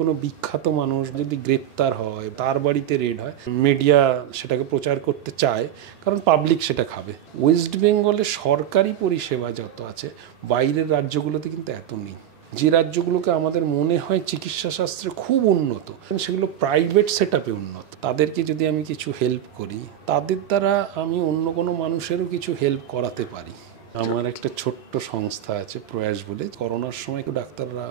কোনো বিখ্যাত মানুষ যদি গ্রেপ্তার হয়, তার বাড়িতে রেড হয়, মিডিয়া সেটাকে প্রচার করতে চায়, কারণ পাবলিক সেটা খাবে। ওয়েস্ট বেঙ্গলে সরকারি পরিষেবা যত আছে, বাইরের রাজ্যগুলোতে কিন্তু এত নেই। যে রাজ্যগুলোকে আমাদের মনে হয় চিকিৎসা শাস্ত্রে খুব উন্নত, সেগুলো প্রাইভেট সেট আপে উন্নত। তাদেরকে যদি আমি কিছু হেল্প করি, তাদের দ্বারা আমি অন্য কোনো মানুষেরও কিছু হেল্প করাতে পারি। আমার একটা ছোট্ট সংস্থা আছে প্রয়াস বলে, করোনার সময় ডাক্তাররা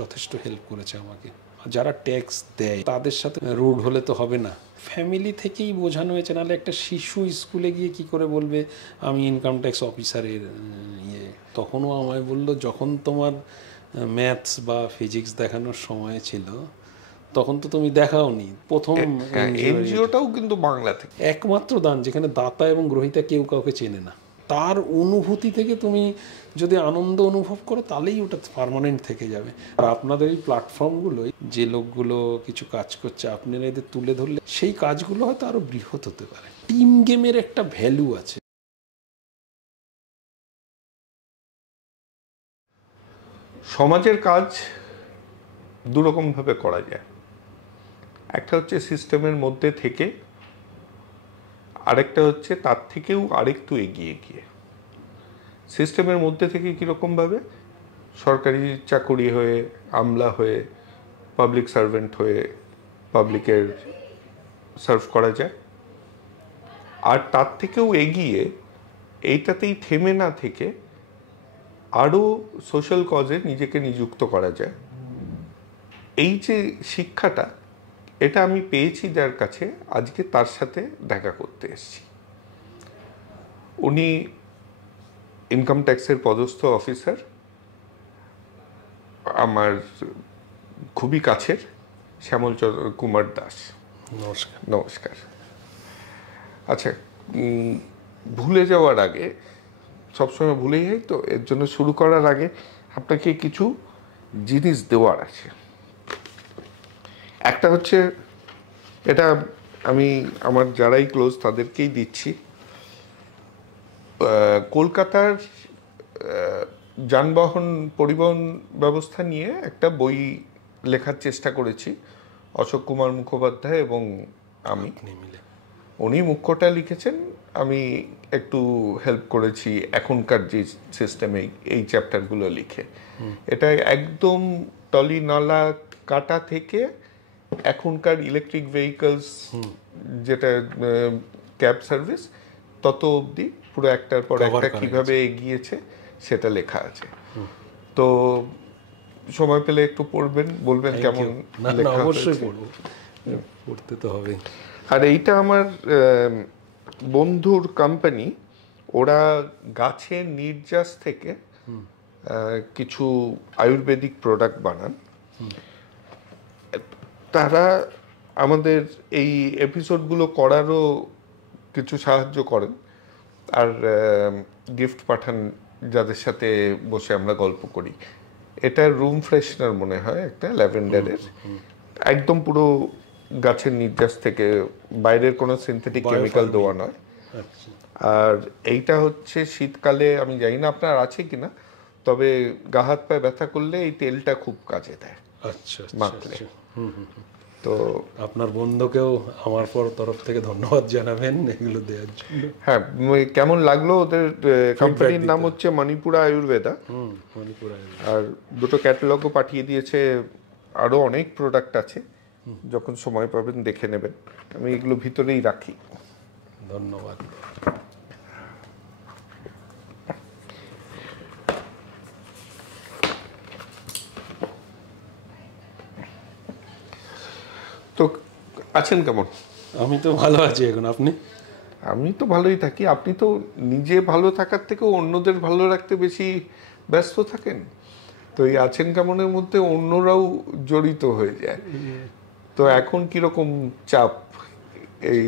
যথেষ্ট হেল্প করেছে আমাকে। যারা ট্যাক্স দেয় তাদের সাথে রুড হলে তো হবে না, ফ্যামিলি থেকেই বোঝানো হয়েছে। নাহলে একটা শিশু স্কুলে গিয়ে কি করে বলবে আমি ইনকাম ট্যাক্স অফিসারের তখনও আমায় বলল, যখন তোমার ম্যাথস বা ফিজিক্স দেখানোর সময় ছিল তখন তো তুমি দেখাওনি। প্রথম এনজিওটাও কিন্তু বাংলা থেকে, একমাত্র দান যেখানে দাতা এবং গ্রহীতা কেউ কাউকে চেনে না। তার অনুভূতি থেকে তুমি যদি আনন্দ অনুভব করো, তাহলেই ওটা পার্মানেন্ট থেকে যাবে। আর আপনাদের এই প্ল্যাটফর্মগুলোই, যে লোকগুলো কিছু কাজ করছে, আপনারা এদের তুলে ধরলে সেই কাজগুলো হয়তো আরো বৃহৎ হতে পারে। টিম গেমের একটা ভ্যালু আছে। সমাজের কাজ দুরকমভাবে করা যায়। একটা হচ্ছে সিস্টেমের মধ্যে থেকে, আরেকটা হচ্ছে তার থেকেও আরেকটু এগিয়ে গিয়ে। সিস্টেমের মধ্যে থেকে কীরকমভাবে সরকারি চাকুরি হয়ে, আমলা হয়ে, পাবলিক সার্ভেন্ট হয়ে পাবলিকের সার্ভ করা যায়। আর তার থেকেও এগিয়ে এইটাতেই থেমে না থেকে আরও সোশ্যাল কজে নিজেকে নিযুক্ত করা যায়। এই যে শিক্ষাটা, এটা আমি পেয়েছি যার কাছে, আজকে তার সাথে দেখা করতে এসেছি। উনি ইনকাম ট্যাক্সের পদস্থ অফিসার, আমার খুবই কাছের, শ্যামল কুমার দাস। নমস্কার। নমস্কার। আচ্ছা, ভুলে যাওয়ার আগে, সবসময় ভুলে যাই তো, এর জন্য শুরু করার আগে আপনাকে কিছু জিনিস দেওয়ার আছে। একটা হচ্ছে, এটা আমি আমার যারাই ক্লোজ তাদেরকেই দিচ্ছি। কলকাতার যানবাহন পরিবহন ব্যবস্থা নিয়ে একটা বই লেখার চেষ্টা করেছি অশোক কুমার মুখোপাধ্যায় এবং আমি মিলে। উনি মুখ্যটা লিখেছেন, আমি একটু হেল্প করেছি এখনকার যে সিস্টেমে এই চ্যাপ্টারগুলো লিখে। এটা একদম টলি নালা কাটা থেকে এখনকার ইলেকট্রিক ভেহিকলস, যেটা ক্যাব সার্ভিস, তত অবধি পুরো একটার পর একটা কিভাবে এগিয়েছে সেটা লেখা আছে। তো সময় পেলে একটু পড়বেন, বলবেন কেমন লেখা। অবশ্যই পড়বো, পড়তে তো হবে। আর এইটা আমার বন্ধুর কোম্পানি, ওরা গাছের নির্যাস থেকে কিছু আয়ুর্বেদিক প্রোডাক্ট বানান। তারা আমাদের এই এপিসোডগুলো করারও কিছু সাহায্য করেন, আর গিফট পাঠান যাদের সাথে বসে আমরা গল্প করি। এটা রুম ফ্রেশনার মনে হয়, একটা ল্যাভেন্ডারের, একদম পুরো গাছের নির্যাস থেকে, বাইরের কোনো সিনথেটিক কেমিক্যাল দেওয়া নয়। আর এইটা হচ্ছে শীতকালে, আমি জানি না আপনার আছে কিনা, তবে গা হাত পায়ে ব্যথা করলে এই তেলটা খুব কাজে দেয় মাখলে। তো আপনার বন্ধুকেও আমার তরফ থেকে ধন্যবাদ জানাবেন এগুলো দেওয়ার জন্য। হ্যাঁ, কেমন লাগলো? ওদের কোম্পানির নাম হচ্ছে মণিপুরা আয়ুর্বেদা। আর দুটো ক্যাটালগও পাঠিয়ে দিয়েছে, আরও অনেক প্রোডাক্ট আছে, যখন সময় পাবেন দেখে নেবেন। আমি এগুলো ভিতরেই রাখি। ধন্যবাদ। তো আছেন কেমন? আমি তো ভালো আছি এখন। আপনি? আমি তো ভালোই থাকি। আপনি তো নিজে ভালো থাকার থেকেও অন্যদের ভালো রাখতে বেশি ব্যস্ত থাকেন। তো এই আছেন কেমনের মধ্যে অন্যরাও জড়িত হয়ে যায়। তো এখন কিরকম চাপ এই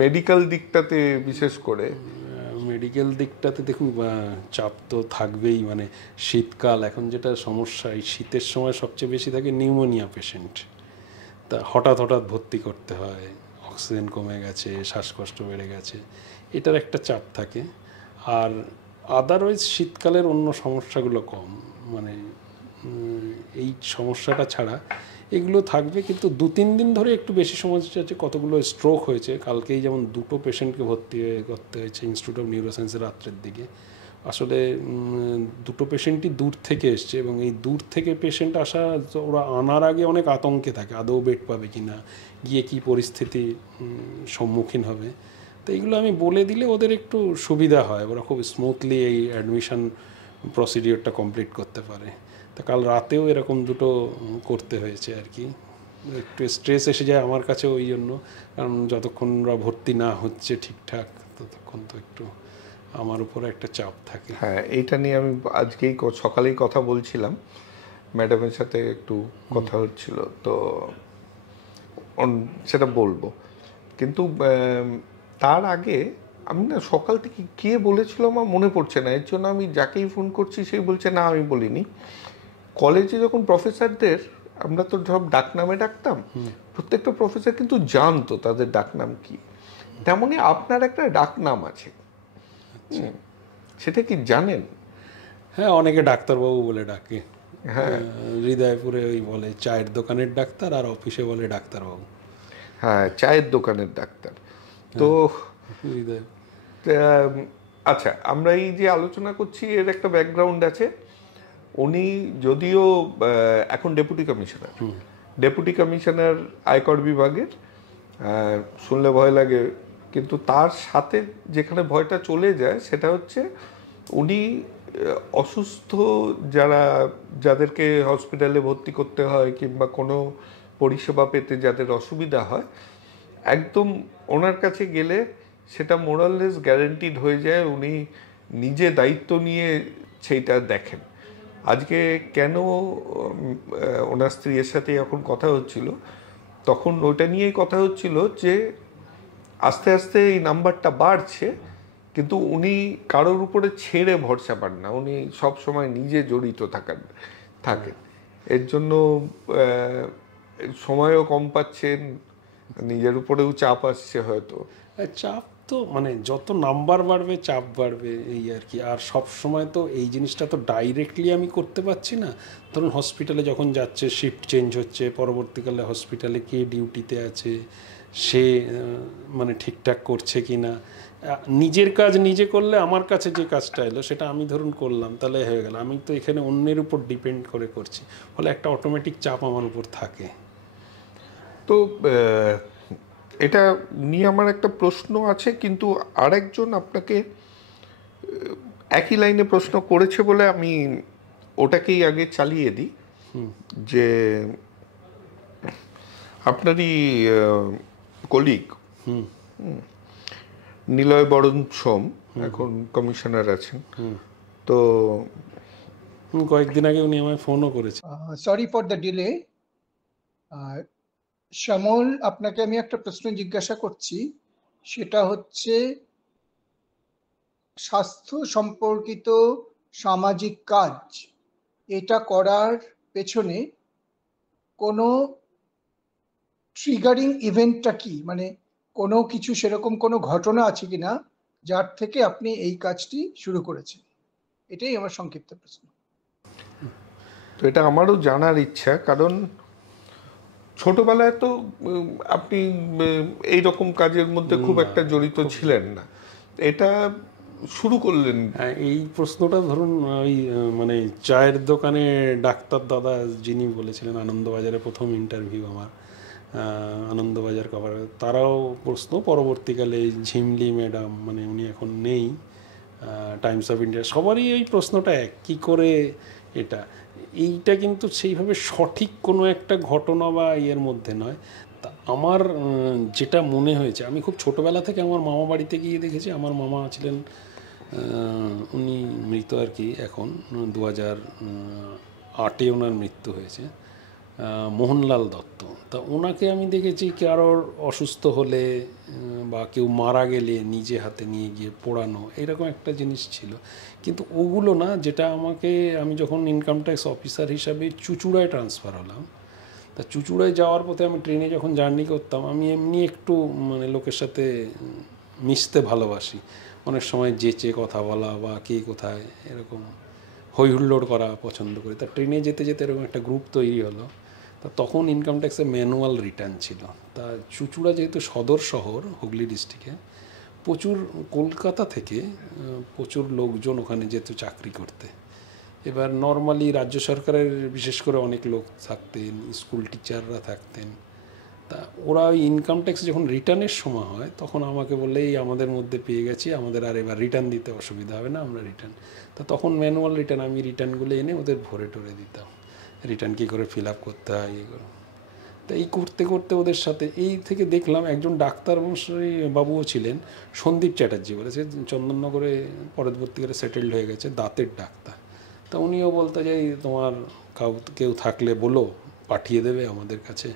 মেডিকেল দিকটাতে? বিশেষ করে মেডিকেল দিকটাতে দেখুন, চাপ তো থাকবেই। মানে শীতকাল, এখন যেটা সমস্যা, এই শীতের সময় সবচেয়ে বেশি থাকে নিউমোনিয়া পেশেন্ট। তা হঠাৎ হঠাৎ ভর্তি করতে হয়, অক্সিজেন কমে গেছে, শ্বাসকষ্ট বেড়ে গেছে, এটার একটা চাপ থাকে। আর আদারওয়াইজ শীতকালের অন্য সমস্যাগুলো কম, মানে এই সমস্যাটা ছাড়া এগুলো থাকবে, কিন্তু 2-3 দিন ধরে একটু বেশি সমস্যা হচ্ছে। কতগুলো স্ট্রোক হয়েছে, কালকেই যেমন 2টো পেশেন্টকে ভর্তি করতে হয়েছে ইনস্টিটিউট অফ নিউরোসায়েন্সের রাত্রের দিকে। আসলে 2টো পেশেন্টই দূর থেকে এসছে, এবং এই দূর থেকে পেশেন্ট আসা, ওরা আনার আগে অনেক আতঙ্কে থাকে, আদৌ বেড পাবে কি না, গিয়ে কী পরিস্থিতি সম্মুখীন হবে। তো এইগুলো আমি বলে দিলে ওদের একটু সুবিধা হয়, ওরা খুব স্মুথলি এই অ্যাডমিশন প্রসিডিওরটা কমপ্লিট করতে পারে। তা কাল রাতেও এরকম 2টো করতে হয়েছে আর কি। একটু স্ট্রেস এসে যায় আমার কাছে ওই জন্য, কারণ যতক্ষণ ওরা ভর্তি না হচ্ছে ঠিকঠাক, ততক্ষণ তো একটু আমার উপরে একটা চাপ থাকে। হ্যাঁ, এইটা নিয়ে আমি আজকেই সকালেই কথা বলছিলাম, ম্যাডামের সাথে একটু কথা হচ্ছিল, তো সেটা বলবো। কিন্তু তার আগে আমি না সকাল থেকে কে বলেছিল আমার মনে পড়ছে না, এর জন্য আমি যাকেই ফোন করছি সেই বলছে না আমি বলিনি। কলেজে যখন প্রফেসরদের আমরা তো সব ডাকনামে ডাকতাম, প্রত্যেকটা প্রফেসর কিন্তু জানতো তাদের ডাকনাম কি। তেমনি আপনার একটা ডাকনাম আছে, সেটা কি জানেন? হ্যাঁ, অনেকে ডাক্তারবাবু বলে ডাকে। হ্যাঁ, হৃদয়পুরে ওই বলে চায়ের দোকানের ডাক্তার, আর অফিসে বলে ডাক্তারবাবু। হ্যাঁ, চায়ের দোকানের ডাক্তার। তো হৃদয়, আম, আচ্ছা, আমরা এই যে আলোচনা করছি এর একটা ব্যাকগ্রাউন্ড আছে। উনি যদিও এখন ডেপুটি কমিশনার আয়কর বিভাগের, শুনলে ভয় লাগে, কিন্তু তার সাথে যেখানে ভয়টা চলে যায় সেটা হচ্ছে উনি অসুস্থ যাদেরকে হসপিটালে ভর্তি করতে হয় কিংবা কোনো পরিষেবা পেতে যাদের অসুবিধা হয়, একদম ওনার কাছে গেলে সেটা মোরাললেস গ্যারান্টিড হয়ে যায়, উনি নিজে দায়িত্ব নিয়ে সেইটা দেখেন। আজকে কেন ওনার স্ত্রীর সাথে যখন কথা হচ্ছিল তখন ওইটা নিয়েই কথা হচ্ছিল যে আস্তে আস্তে এই নাম্বারটা বাড়ছে, কিন্তু উনি কারোর উপরে ছেড়ে ভরসা পান না, উনি সব সময় নিজে জড়িত থাকেন। এর জন্য সময়ও কম পাচ্ছেন, নিজের উপরেও চাপ আসছে হয়তো। চাপ তো মানে যত নাম্বার বাড়বে চাপ বাড়বে এই আর কি। আর সব সময় তো এই জিনিসটা তো ডাইরেক্টলি আমি করতে পারছি না। ধরুন হসপিটালে যখন যাচ্ছে, শিফট চেঞ্জ হচ্ছে, পরবর্তীকালে হসপিটালে কে ডিউটিতে আছে, সে মানে ঠিকঠাক করছে কি না। নিজের কাজ নিজে করলে আমার কাছে যে কাজটা এলো সেটা আমি ধরুন করলাম, তাহলে হয়ে গেল। আমি তো এখানে অন্যের উপর ডিপেন্ড করে করছি, ফলে একটা অটোমেটিক চাপ আমার উপর থাকে। তো এটা নিয়ে আমার একটা প্রশ্ন আছে, কিন্তু আরেকজন আপনাকে একই লাইনে প্রশ্ন করেছে বলে আমি ওটাকেই আগে চালিয়ে দিই। যে আপনারই কলিগ নিলয় বরণ সোম এখন কমিশনার আছেন, তো কয়েকদিন আগে উনি আমায় ফোনও করেছে। Sorry for the delay. Shyamal, আপনাকে আমি একটা প্রশ্ন জিজ্ঞাসা করছি, সেটা হচ্ছে স্বাস্থ্য সম্পর্কিত সামাজিক কাজ, এটা করার পেছনে কোনো ট্রিগারিং ইভেন্টটা কি, মানে কোনো কিছু সেরকম কোনো ঘটনা আছে কিনা যার থেকে আপনি এই কাজটি শুরু করেছেন? এটাই আমার সংক্ষিপ্ত প্রশ্ন। তো এটা আমারও জানার ইচ্ছা, কারণ ছোটবেলায় তো আপনি এই রকম কাজের মধ্যে খুব একটা জড়িত ছিলেন না, এটা শুরু করলেন? হ্যাঁ, এই প্রশ্নটা ধরুন ওই মানে চায়ের দোকানে ডাক্তার দাদা যিনি বলেছিলেন, আনন্দবাজারে প্রথম ইন্টারভিউ আমার, আনন্দবাজার কভার, তারাও প্রশ্ন, পরবর্তীকালে ঝিমলি ম্যাডাম, মানে উনি এখন নেই, টাইমস অফ ইন্ডিয়া, সবারই এই প্রশ্নটা এক, কী করে এটা। এইটা কিন্তু সেইভাবে সঠিক কোনো একটা ঘটনা বা ইয়ের মধ্যে নয়। তা আমার যেটা মনে হয়েছে, আমি খুব ছোটোবেলা থেকে আমার মামা বাড়িতে গিয়ে দেখেছি, আমার মামা ছিলেন, উনি মৃত আর কি এখন, 2008-এ ওনার মৃত্যু হয়েছে, মোহনলাল দত্ত। তা ওনাকে আমি দেখেছি কারোর অসুস্থ হলে বা কেউ মারা গেলে নিজে হাতে নিয়ে গিয়ে পোড়ানো, এরকম একটা জিনিস ছিল। কিন্তু ওগুলো না, যেটা আমি যখন ইনকাম ট্যাক্স অফিসার হিসাবে চুঁচুড়ায় ট্রান্সফার হলাম, তা চুঁচুড়ায় যাওয়ার পথে আমি ট্রেনে যখন জার্নি করতাম, আমি এমনি একটু মানে লোকের সাথে মিশতে ভালোবাসি, অনেক সময় যেচে কথা বলা বা কে কোথায় এরকম হই হুল্লোড় করা পছন্দ করি। তা ট্রেনে যেতে যেতে এরকম একটা গ্রুপ তৈরি হলো। তা তখন ইনকাম ট্যাক্সের ম্যানুয়াল রিটার্ন ছিল। তা চুঁচুড়া যেহেতু সদর শহর হুগলি ডিস্ট্রিক্টে, প্রচুর কলকাতা থেকে প্রচুর লোকজন ওখানে যেত চাকরি করতে। এবার নর্মালি রাজ্য সরকারের বিশেষ করে অনেক লোক থাকতেন, স্কুল টিচাররা থাকতেন। তা ওরা ওই ইনকাম ট্যাক্স যখন রিটার্নের সময় হয় তখন আমাকে বললে এই আমাদের মধ্যে পেয়ে গেছি, আমাদের আর এবার রিটার্ন দিতে অসুবিধা হবে না, আমরা রিটার্ন। তা তখন ম্যানুয়াল রিটার্ন, আমি রিটার্নগুলো এনে ওদের ভরে টরে দিতাম, রিটার্ন কী করে ফিল আপ করতে হয় ইয়ে করে। তা এই করতে করতে ওদের সাথে এই থেকে দেখলাম একজন ডাক্তার মশাই বাবুও ছিলেন, সন্দীপ চ্যাটার্জি বলে, সে চন্দননগরে পরবর্তীকালে সেটেলড হয়ে গেছে, দাঁতের ডাক্তার। তা উনিও বলতে যাই তোমার কেউ থাকলে বলো, পাঠিয়ে দেবে আমাদের কাছে,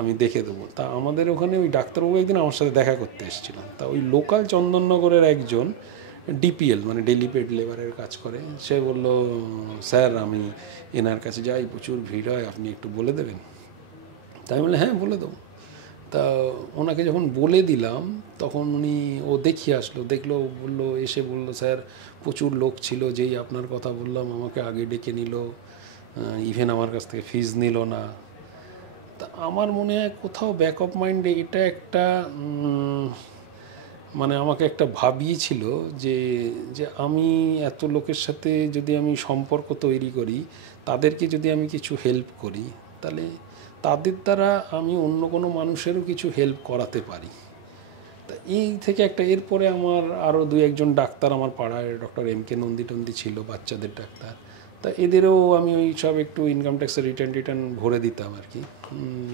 আমি দেখে দেবো। তা আমাদের ওখানে ওই ডাক্তারবাবু একদিন আমার সাথে দেখা করতে এসেছিলেন। তা ওই লোকাল চন্দননগরের একজন ডিপিএল মানে ডেলি পেড লেবারের কাজ করে, সে বলল স্যার আমি এনার কাছে যাই, প্রচুর ভিড় হয়, আপনি একটু বলে দেবেন। তাই বললে হ্যাঁ বলে দেবো। তা ওনাকে যখন বলে দিলাম তখন উনি ও দেখিয়ে আসলো, দেখলো, বললো, এসে বললো স্যার প্রচুর লোক ছিল, যেই আপনার কথা বললাম আমাকে আগে ডেকে নিল, ইভেন আমার কাছ থেকে ফিজ নিল না। তা আমার মনে হয় কোথাও ব্যাক অফ মাইন্ডে এটা একটা মানে আমাকে একটা ভাবিয়েছিল যে যে আমি এত লোকের সাথে যদি আমি সম্পর্ক তৈরি করি, তাদেরকে যদি আমি কিছু হেল্প করি, তাহলে তাদের দ্বারা আমি অন্য কোনো মানুষেরও কিছু হেল্প করাতে পারি। তা এই থেকে একটা, এরপরে আমার আরও দু একজন ডাক্তার আমার পাড়ায়, ডক্টর এম.কে. নন্দী ছিল, বাচ্চাদের ডাক্তার। তা এদেরও আমি ওই সব একটু ইনকাম ট্যাক্সের রিটার্ন ভরে দিতাম আর কি,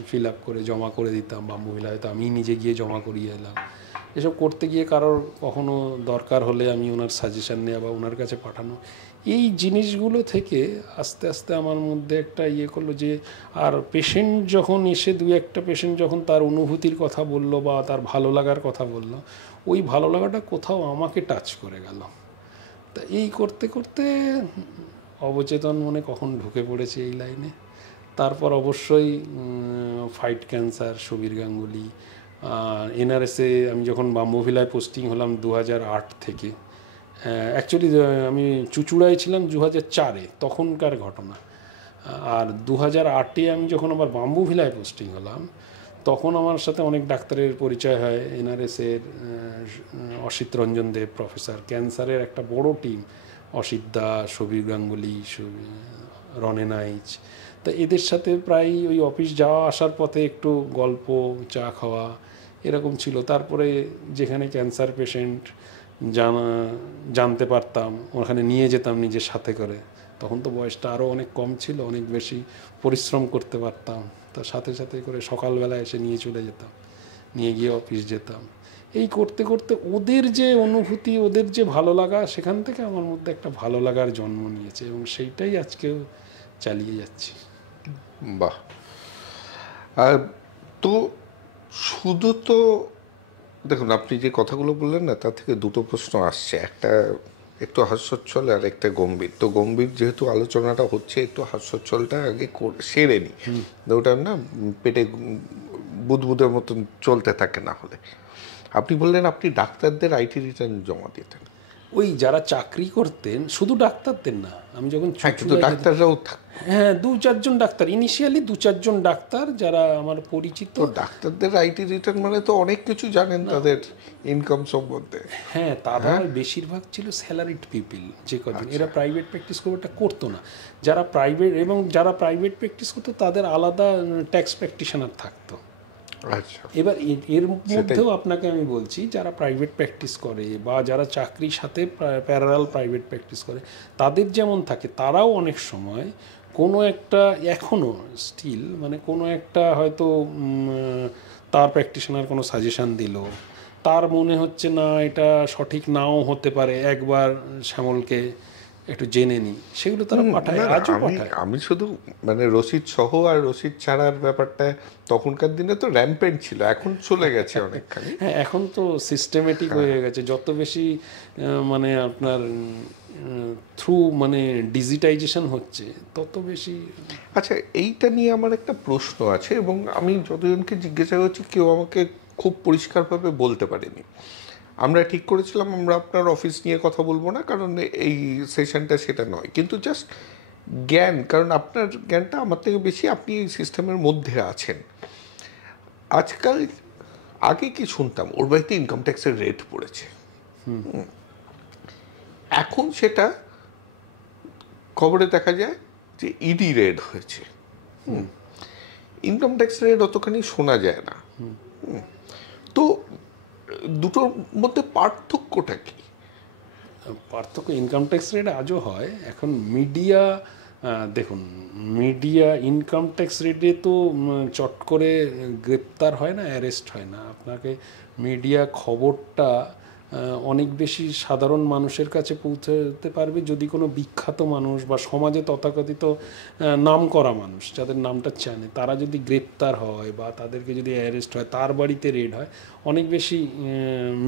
ফিল আপ করে জমা করে দিতাম, বা মহিলা হয়তো আমি নিজে গিয়ে জমা করিয়ে এলাম। এসব করতে গিয়ে কারোর কখনো দরকার হলে আমি ওনার সাজেশান নেওয়া বা ওনার কাছে পাঠানো, এই জিনিসগুলো থেকে আস্তে আস্তে আমার মধ্যে একটা ইয়ে করলো যে, আর পেশেন্ট যখন এসে দু একটা পেশেন্ট যখন তার অনুভূতির কথা বলল বা তার ভালো লাগার কথা বলল, ওই ভালো লাগাটা কোথাও আমাকে টাচ করে গেল। তা এই করতে করতে অবচেতন মনে কখন ঢুকে পড়েছে এই লাইনে। তারপর অবশ্যই ফাইট ক্যান্সার, সুবীর গাঙ্গুলি, এনআরএসে আমি যখন বাম্বুভিলায় পোস্টিং হলাম 2008 থেকে, অ্যাকচুয়ালি আমি চুঁচুড়ায় ছিলাম 2004-এ, তখনকার ঘটনা। আর 2008-এ আমি যখন আবার বাম্বুভিলায় পোস্টিং হলাম তখন আমার সাথে অনেক ডাক্তারের পরিচয় হয়। এনআরএসের অসিত রঞ্জন দেব প্রফেসর, ক্যান্সারের একটা বড় টিম, অসিত দা, সুবীর গাঙ্গুলি, রনে নাইচ। তা এদের সাথে প্রায় ওই অফিস যাওয়া আসার পথে একটু গল্প, চা খাওয়া এরকম ছিল। তারপরে যেখানে ক্যান্সার পেশেন্ট জানতে পারতাম ওখানে নিয়ে যেতাম নিজের সাথে করে। তখন তো বয়সটা আরও অনেক কম ছিল, অনেক বেশি পরিশ্রম করতে পারতাম। তার সাথে সাথে করে সকালবেলা এসে নিয়ে চলে যেতাম, নিয়ে গিয়ে অফিস যেতাম। এই করতে করতে ওদের যে অনুভূতি, ওদের যে ভালো লাগা, সেখান থেকে আমার মধ্যে একটা ভালো লাগার জন্ম নিয়েছে এবং সেইটাই আজকেও চালিয়ে যাচ্ছি। বাহ। আর তো শুধু তো দেখুন, আপনি যে কথাগুলো বললেন না, তার থেকে দুটো প্রশ্ন আসছে, একটা একটু হাস্যোচ্ছল আর একটা গম্ভীর। তো গম্ভীর যেহেতু আলোচনাটা হচ্ছে, একটু হাস্যোচ্ছলটা আগে সেরে নি, ওটা না পেটে বুদবুদের মতন চলতে থাকে না হলে। আপনি বললেন আপনি ডাক্তারদের আইটি রিটার্ন জমা দিতেন। ওই যারা চাকরি করতেন, শুধু ডাক্তারদের না, আমি যখন কিন্তু ডাক্তাররাও হ্যাঁ 2-4 জন ডাক্তার, ইনিশিয়ালি 2-4 জন ডাক্তার যারা আমার পরিচিত। তো ডাক্তারদের আইটি রিটার্ন মানে তো অনেক কিছু জানেন তাদের ইনকাম সম্বন্ধে। হ্যাঁ, তারা বেশিরভাগ ছিল স্যালারিড পিপল, যে কজন এরা প্রাইভেট প্র্যাকটিস খুব একটা করতো না। যারা প্রাইভেট, এবং যারা প্রাইভেট প্র্যাকটিস করতো তাদের আলাদা ট্যাক্স প্র্যাকটিশনার থাকতো। আচ্ছা, এবার এর মধ্যেও আপনাকে আমি বলছি, যারা প্রাইভেট প্র্যাকটিস করে বা যারা চাকরির সাথে প্যারালাল প্রাইভেট প্র্যাকটিস করে, তাদের যেমন থাকে, তারাও অনেক সময় কোনো একটা, এখনও স্টিল মানে কোনো একটা হয়তো তার প্র্যাকটিশনার কোনো সাজেশান দিল, তার মনে হচ্ছে না এটা সঠিক নাও হতে পারে, একবার শ্যামলকে একটু জেনে নিই, সেগুলো তারা পাঠায়, আজও পাঠায়। আমি শুধু মানে রসিদ সহ আর রসিদ ছাড়ার ব্যাপারটা তখনকার দিনে তো র্যাম্পেন্ট ছিল, এখন চলে গেছে অনেকখানি। হ্যাঁ, এখন তো সিস্টেমেটিক হয়ে গেছে, যত বেশি মানে আপনার থ্রু মানে ডিজিটাইজেশন হচ্ছে তত বেশি। আচ্ছা, এইটা নিয়ে আমার একটা প্রশ্ন আছে এবং আমি যতজনকে জিজ্ঞাসা করছি কেউ আমাকে খুব পরিষ্কারভাবে বলতে পারেনি। আমরা ঠিক করেছিলাম আমরা আপনার অফিস নিয়ে কথা বলবো না, কারণ এই সেশনটা সেটা নয়, কিন্তু জাস্ট জ্ঞান, কারণ আপনার জ্ঞানটা আমার থেকে বেশি, আপনি এই সিস্টেমের মধ্যে আছেন। আজকাল আগে কি শুনতাম ওর বাড়িতে ইনকাম ট্যাক্সের রেট পড়েছে, এখন সেটা খবরে দেখা যায় যে ইডি রেড হয়েছে। ইনকাম ট্যাক্স রেট অতখানি শোনা যায় না। তো দুটোর মধ্যে পার্থক্যটা কি? পার্থক্য ইনকাম ট্যাক্স রেট আজও হয়। এখন মিডিয়া, দেখুন মিডিয়া ইনকাম ট্যাক্স রেটে তো চট করে গ্রেপ্তার হয় না, অ্যারেস্ট হয় না। আপনাকে মিডিয়া খবরটা অনেক বেশি সাধারণ মানুষের কাছে পৌঁছাতে পারবে যদি কোনো বিখ্যাত মানুষ বা সমাজে তথাকথিত নাম করা মানুষ যাদের নামটা জানে তারা যদি গ্রেপ্তার হয় বা তাদেরকে যদি অ্যারেস্ট হয়, তার বাড়িতে রেড হয়, অনেক বেশি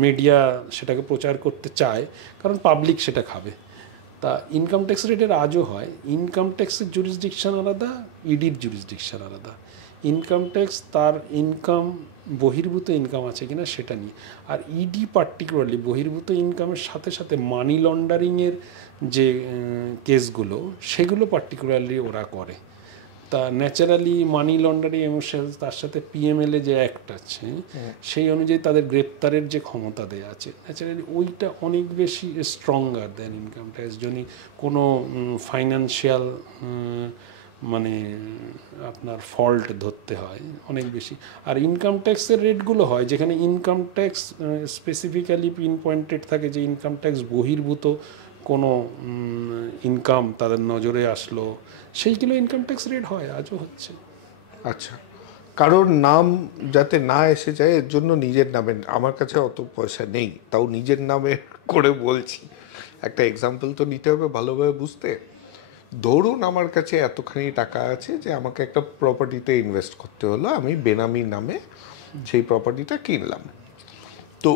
মিডিয়া সেটাকে প্রচার করতে চায়, কারণ পাবলিক সেটা খাবে। তা ইনকাম ট্যাক্স রেটের আজও হয়। ইনকাম ট্যাক্সের জুরিসডিকশন আলাদা, ইডির জুরিসডিকশন আলাদা। ইনকাম ট্যাক্স তার ইনকাম বহির্ভূত ইনকাম আছে কিনা সেটা নিয়ে, আর ইডি পার্টিকুলারলি বহির্ভূত ইনকামের সাথে সাথে মানি লন্ডারিংয়ের যে কেসগুলো সেগুলো পার্টিকুলারলি ওরা করে। তা ন্যাচারালি মানি লন্ডারিং এবং তার সাথে পিএমএলএ যে অ্যাক্ট আছে সেই অনুযায়ী তাদের গ্রেপ্তারের যে ক্ষমতা দেয়া আছে, ন্যাচারালি ওইটা অনেক বেশি স্ট্রঙ্গার দেন ইনকাম ট্যাক্স। যদি কোনো ফাইন্যান্সিয়াল মানে আপনার ফল্ট ধরতে হয় অনেক বেশি। আর ইনকাম ট্যাক্সের রেটগুলো হয় যেখানে income tax specifically pin pointed থাকে যে ইনকাম ট্যাক্স বহির্ভূত কোনো ইনকাম তাদের নজরে আসলো, সেইগুলো ইনকাম ট্যাক্স রেট হয়, আজও হচ্ছে। আচ্ছা, কারোর নাম যাতে না এসে যায় এর জন্য নিজের নামে, আমার কাছে অত পয়সা নেই তাও নিজের নামে করে বলছি, একটা এক্সাম্পল তো নিতে হবে ভালোভাবে বুঝতে। ধরুন আমার কাছে এতখানি টাকা আছে যে আমাকে একটা প্রপার্টিতে ইনভেস্ট করতে হলো, আমি বেনামি নামে সেই প্রপার্টিটা কিনলাম, তো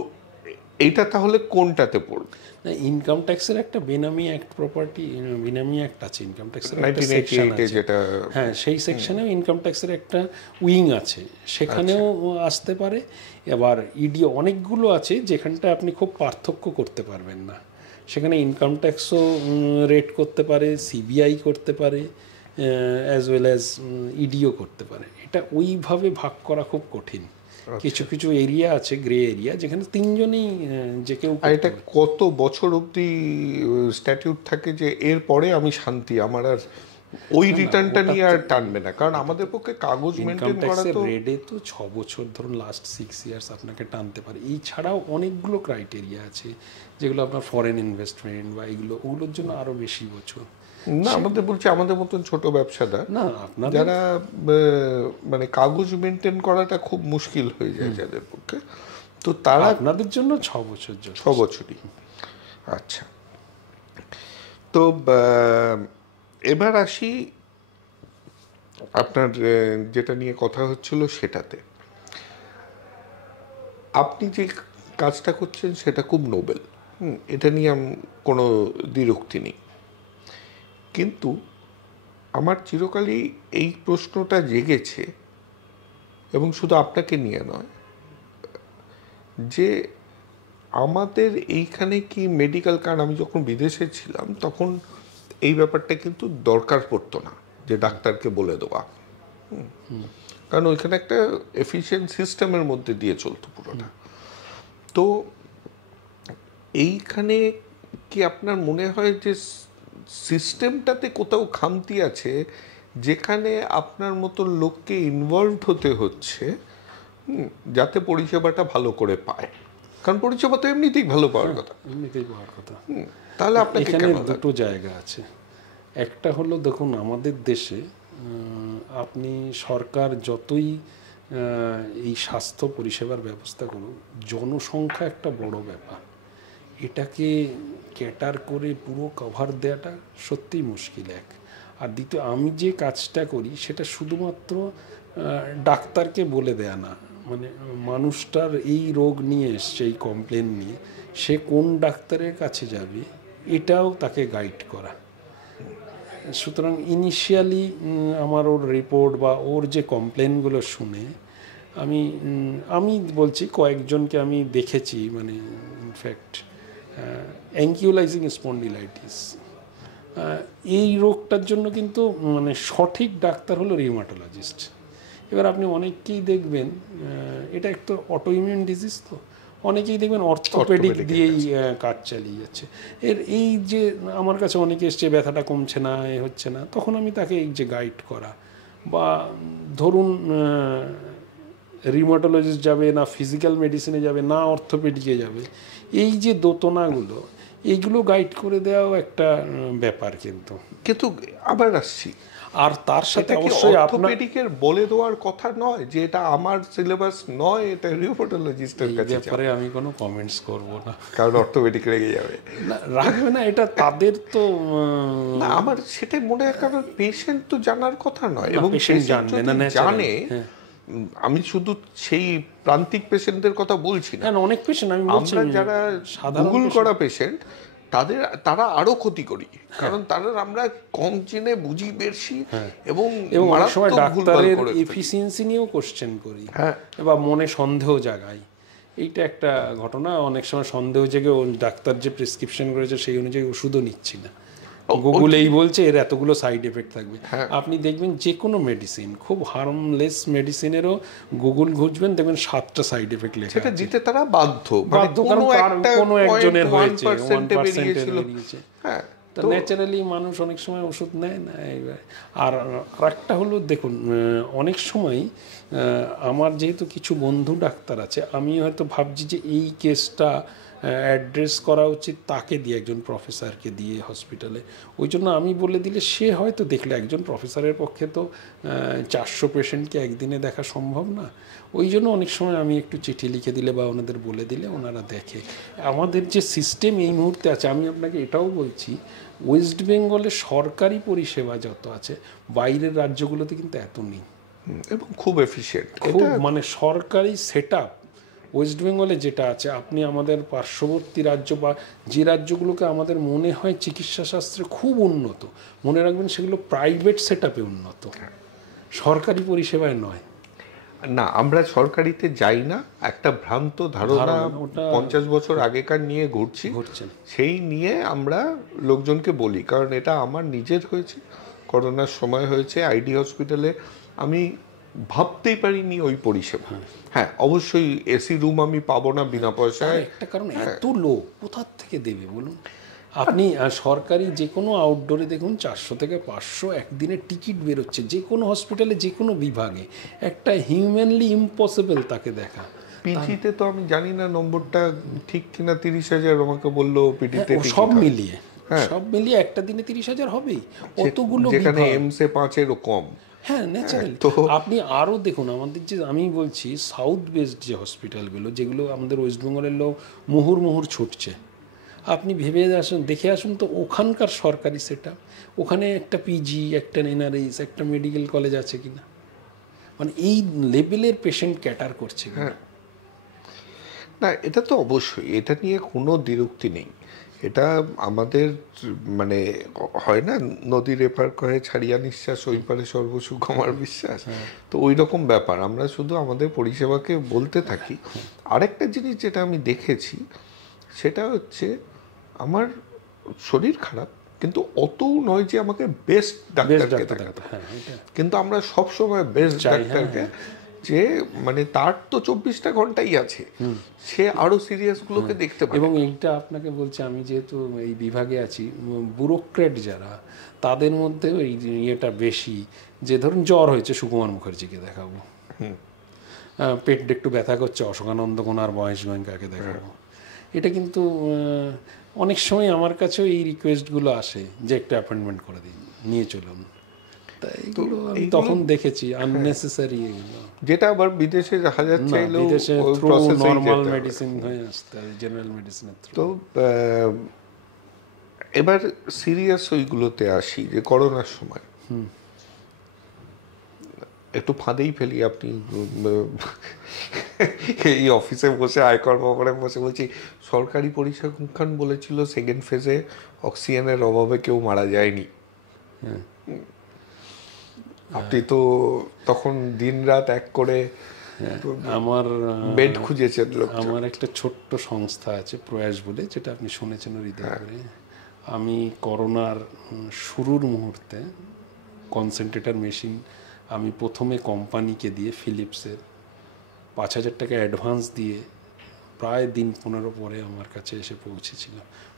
এইটা তাহলে কোনটাতে পড়বে? না, ইনকাম ট্যাক্সের একটা বেনামি অ্যাক্ট, প্রপার্টি বেনামি অ্যাক্ট আছে ইনকাম ট্যাক্সের, 1988 যেটা, হ্যাঁ সেই সেকশনেও ইনকাম ট্যাক্সের একটা উইং আছে, সেখানেও আসতে পারে। এবার ইডি অনেকগুলো আছে যেখানটা আপনি খুব পার্থক্য করতে পারবেন না, সেখানে ইনকাম ট্যাক্সও রেট করতে পারে, সিবিআই করতে পারে, অ্যাজ ওয়েল অ্যাজ ইডিও করতে পারে। এটা ওইভাবে ভাগ করা খুব কঠিন। কিছু কিছু এরিয়া আছে, গ্রে এরিয়া, যেখানে তিনজনই যে কেউ। আর এটা কত বছর অবধি স্ট্যাটিউট থাকে যে এর পরে আমি শান্তি, আমার আর ওই রিটার্নটা নিয়ে আর টানবে না? কারণ আমাদের পক্ষে কাগজ মেনটেন করা তো রেডে তো 6 বছর ধরুন, লাস্ট 6 ইয়ার্স আপনাকে টানতে পারে। এই ছাড়াও অনেকগুলো ক্রাইটেরিয়া আছে যেগুলো আপনার ফরেন ইনভেস্টমেন্ট বা এগুলো, ওগুলোর জন্য আরো বেশি বছর। না, আমাদের বলছি আমাদের মতন ছোট ব্যবসাদার না, আপনার যারা মানে কাগজ মেনটেন করাটা খুব মুশকিল হয়ে যায় যাদের পক্ষে, তো তারা, আপনাদের জন্য 6 বছর, 6 বছরই। আচ্ছা, তো এবার আসি আপনার যেটা নিয়ে কথা হচ্ছিল সেটাতে। আপনি যে কাজটা করছেন সেটা খুব নোবেল, এটা নিয়ে কোনো দ্বিরুক্তি নেই, কিন্তু আমার চিরকালই এই প্রশ্নটা জেগেছে, এবং শুধু আপনাকে নিয়ে নয়, যে আমাদের এইখানে কি মেডিকেল কার্ড, আমি যখন বিদেশে ছিলাম তখন এই ব্যাপারটা কিন্তু দরকার পড়তো না যে ডাক্তারকে বলে দেওয়া, কারণ ওইখানে একটা এফিশিয়েন্ট সিস্টেমের মধ্যে দিয়ে চলতো পুরোটা। তো এইখানে কি আপনার মনে হয় যে সিস্টেমটাতে কোথাও খামতি আছে যেখানে আপনার মতো লোককে ইনভলভ হতে হচ্ছে যাতে পরিষেবাটা ভালো করে পায়? কারণ পরিষেবা তো এমনিতেই ভালো পাওয়ার কথা, এমনিতেই পাওয়ার কথা। তাহলে আপনাকে এখানে কেন দুটো জায়গা আছে। একটা হলো, দেখুন আমাদের দেশে আপনি সরকার যতই এই স্বাস্থ্য পরিষেবার ব্যবস্থা করুক, জনসংখ্যা একটা বড় ব্যাপার, এটাকে ক্যাটার করে পুরো কভার দেওয়াটা সত্যিই মুশকিল এক। আর দ্বিতীয়, আমি যে কাজটা করি সেটা শুধুমাত্র ডাক্তারকে বলে দেয়া না, মানে মানুষটার এই রোগ নিয়ে এসছে, এই কমপ্লেন নিয়ে, সে কোন ডাক্তারের কাছে যাবে এটাও তাকে গাইড করা। সুতরাং ইনিশিয়ালি আমার ওর রিপোর্ট বা ওর যে কমপ্লেনগুলো শুনে আমি বলছি কয়েকজনকে আমি দেখেছি, মানে ইনফ্যাক্ট অ্যাঙ্কিওলাইজিং স্পন্ডিলাইটিস, এই রোগটার জন্য কিন্তু মানে সঠিক ডাক্তার হলো রিউমাটোলজিস্ট। এবার আপনি অনেককেই দেখবেন, এটা একটা অটোইমিউন ডিজিজ, তো অনেকেই দেখবেন অর্থোপেডিক দিয়েই কাজ চালিয়ে যাচ্ছে। এই যে আমার কাছে অনেকে এসছে ব্যথাটা কমছে না, এ হচ্ছে না, তখন আমি তাকে এই যে গাইড করা, বা ধরুন রিউমাটোলজিস্ট যাবে না, ফিজিক্যাল মেডিসিনে যাবে না, অর্থোপেডিকে যাবে, এই যে দোতনাগুলো, এইগুলো গাইড করে দেওয়াও একটা ব্যাপার। কিন্তু আবার আসছি, আর তার সাথে এটা কি অবশ্যই আপনার অর্থোপেডিকের বলে দেওয়ার কথা নয় যে এটা আমার সিলেবাস নয়, এটা রিউমাটোলজিস্টের এই কাছে ব্যাপারে আমি কোনো কমেন্টস করব না, কারণ অর্থোপেডিক রেগে যাবে। না, রাখবে না, এটা তাদের তো না, আমার সেটাই মনে হয়, কারণ পেশেন্ট তো জানার কথা নয়, এবং পেশেন্ট patient জানবে যদি না, জানে, আমি শুধু সেই প্রান্তিক পেশেন্টদের কথা বলছি না, হ্যাঁ, অনেক পেশেন্ট আমি বলছি, আমরা যারা গুগল করা পেশেন্ট তারা আরো ক্ষতি করি, কারণ আমরা কম জেনে বুঝি বেশি, এবং অনেক সময় মারাত্মক ভুলভাল ডাক্তারের করে ফেলি। এফিসিয়েন্সি নিয়েও কোশ্চেন করি, হ্যাঁ, বা মনে সন্দেহ জাগাই। এইটা একটা ঘটনা, অনেক সময় সন্দেহ জেগে ডাক্তার যে প্রেসক্রিপশন করেছে সেই অনুযায়ী ওষুধও নিচ্ছি না, গুগল এই বলছে এর এতগুলো সাইড এফেক্ট থাকবে। আপনি দেখবেন যে কোনো মেডিসিন, খুব হার্মলেস মেডিসিনেরও গুগল খুঁজবেন, দেখবেন 7টা সাইড এফেক্ট লেখা সেটা আছে। দিতে তারা বাধ্য, কারণ কোনো একজনের হয়েছে 1% বেরিয়েছিল। বেরিয়েছে। হ্যাঁ, তো ন্যাচারালি মানুষ অনেক সময় ওষুধ নেয় না। আর আরেকটা হলো, দেখুন অনেক সময় আমার যেহেতু কিছু বন্ধু ডাক্তার আছে, আমি হয়তো ভাবছি যে এই কেসটা অ্যাড্রেস করা উচিত তাকে দিয়ে, একজন প্রফেসরকে দিয়ে হসপিটালে। ওই জন্য আমি বলে দিলে সে হয়তো দেখলে, একজন প্রফেসরের পক্ষে তো 400 পেশেন্টকে একদিনে দেখা সম্ভব না। ওই জন্য অনেক সময় আমি একটু চিঠি লিখে দিলে বা ওনাদের বলে দিলে ওনারা দেখে। আমাদের যে সিস্টেম এই মুহূর্তে আছে, আমি আপনাকে এটাও বলছি, ওয়েস্ট বেঙ্গলে সরকারি পরিষেবা যত আছে বাইরের রাজ্যগুলোতে কিন্তু এত নেই, এবং খুব এফিশিয়েন্ট, খুব মানে সরকারি সেট আপ ওয়েস্ট বেঙ্গলে যেটা আছে, আপনি আমাদের পার্শ্ববর্তী রাজ্য বা যে রাজ্যগুলোকে আমাদের মনে হয় চিকিৎসা শাস্ত্রে খুব উন্নত, মনে রাখবেন সেগুলো প্রাইভেট সেট আপে উন্নত, সরকারি পরিষেবায় নয়। না, আমরা সরকারিতে যাই না, একটা ভ্রান্ত ধারণা 50 বছর আগেকার নিয়ে ঘুরছেন, সেই নিয়ে আমরা লোকজনকে বলি। কারণ এটা আমার নিজের হয়েছে, করোনার সময় হয়েছে, আইডি হসপিটালে আমি ভাবতেই পারিনি ওই পরিষেবা। হ্যাঁ, অবশ্যই এসি রুম আমি পাবো না বিনা পয়সায়, একটা কারণ এত লোক কোথা থেকে দেবে বলুন। আপনি সরকারি যে কোনো আউটডোরে দেখুন 400 থেকে 500 একদিনে টিকিট বেরোচ্ছে, যে কোনো হসপিটালে যে কোনো বিভাগে, একটা হিউম্যানলি ইম্পসিবল তাকে দেখা। পিজিতে তো আমি জানি না নম্বরটা ঠিক কিনা, 30,000 আমাকে বললো পিটিতে, সব মিলিয়ে একটা দিনে 30,000 হবেই, অতগুলো যেখানে এমসে 5-এরও কম। হ্যাঁ, ন্যাচারালি। আপনি আরও দেখুন, আমাদের যে আমি বলছি সাউথ বেসড যে হসপিটালগুলো, যেগুলো আমাদের ওয়েস্ট বেঙ্গলের লোক মুহুর্মুহুর ছুটছে, আপনি ভেবে আসুন, দেখে আসুন তো ওখানকার সরকারি সেট আপ, ওখানে একটা পিজি, একটা এনআরএস, একটা মেডিকেল কলেজ আছে কিনা, মানে এই লেভেলের পেশেন্ট ক্যাটার করছে কিনা। না, এটা তো অবশ্যই, এটা নিয়ে কোনো দ্বিরুক্তি নেই। এটা আমাদের মানে হয় না, নদীর এপার করে ছাড়িয়া নিঃশ্বাস, ওই পারে সর্বসুখ আমার বিশ্বাস, তো ওই রকম ব্যাপার। আমরা শুধু আমাদের পরিষেবাকে বলতে থাকি। আরেকটা জিনিস যেটা আমি দেখেছি, সেটা হচ্ছে আমার শরীর খারাপ, কিন্তু অত নয় যে আমাকে বেস্ট ডাক্তারকে দেখাতে, কিন্তু আমরা সব সময় বেস্ট ডাক্তারকে, যে মানে তার তো 24টা ঘন্টাই আছে, সে আরো সিরিয়াস গুলোকে দেখতে পারে। এবং এইটা আপনাকে বলছি, আমি যেহেতু এই বিভাগে আছি, ব্যুরোক্রেট যারা, তাদের মধ্যে এই ইয়েটা বেশি, যে ধরুন জ্বর হয়েছে সুকুমার মুখার্জিকে দেখাবো, পেট একটু ব্যথা করছে অশোকানন্দ কোনার বয়স গোয়েঙ্কাকে দেখাবো। এটা কিন্তু অনেক সময় আমার কাছেও এই রিকোয়েস্টগুলো আসে যে একটা অ্যাপয়েন্টমেন্ট করে দিন, নিয়ে চলুন। এইগুলো আমি তখন দেখেছি আননেসেসারি, যেটা আবার বিদেশে হাজার চাইলেও বিদেশে নরমাল মেডিসিন হয়ে আসতে হবে, জেনারেল মেডিসিনের থ্রু। তো এবার সিরিয়াস ওইগুলোতে আসি, যে করোনার সময় একটু ফাঁদেই ফেলি, আপনি এই অফিসে বসে আয়কর ভবনে বসে বলছি, সরকারি পরিসংখ্যান বলেছিল সেকেন্ড ফেজে অক্সিজেনের অভাবে কেউ মারা যায়নি। আপনি তো তখন দিন রাত এক করে আমার বেড খুঁজেছেন লোক। আমার একটা ছোট্ট সংস্থা আছে প্রয়াস বলে, যেটা আপনি শুনেছেন হৃদয় করে। আমি করোনার শুরুর মুহূর্তে কনসেন্ট্রেটর মেশিন আমি প্রথমে কোম্পানিকে দিয়ে ফিলিপসের 5,000 টাকা অ্যাডভান্স দিয়ে প্রায় দিন 15 পরে আমার কাছে এসে পৌঁছেছিল।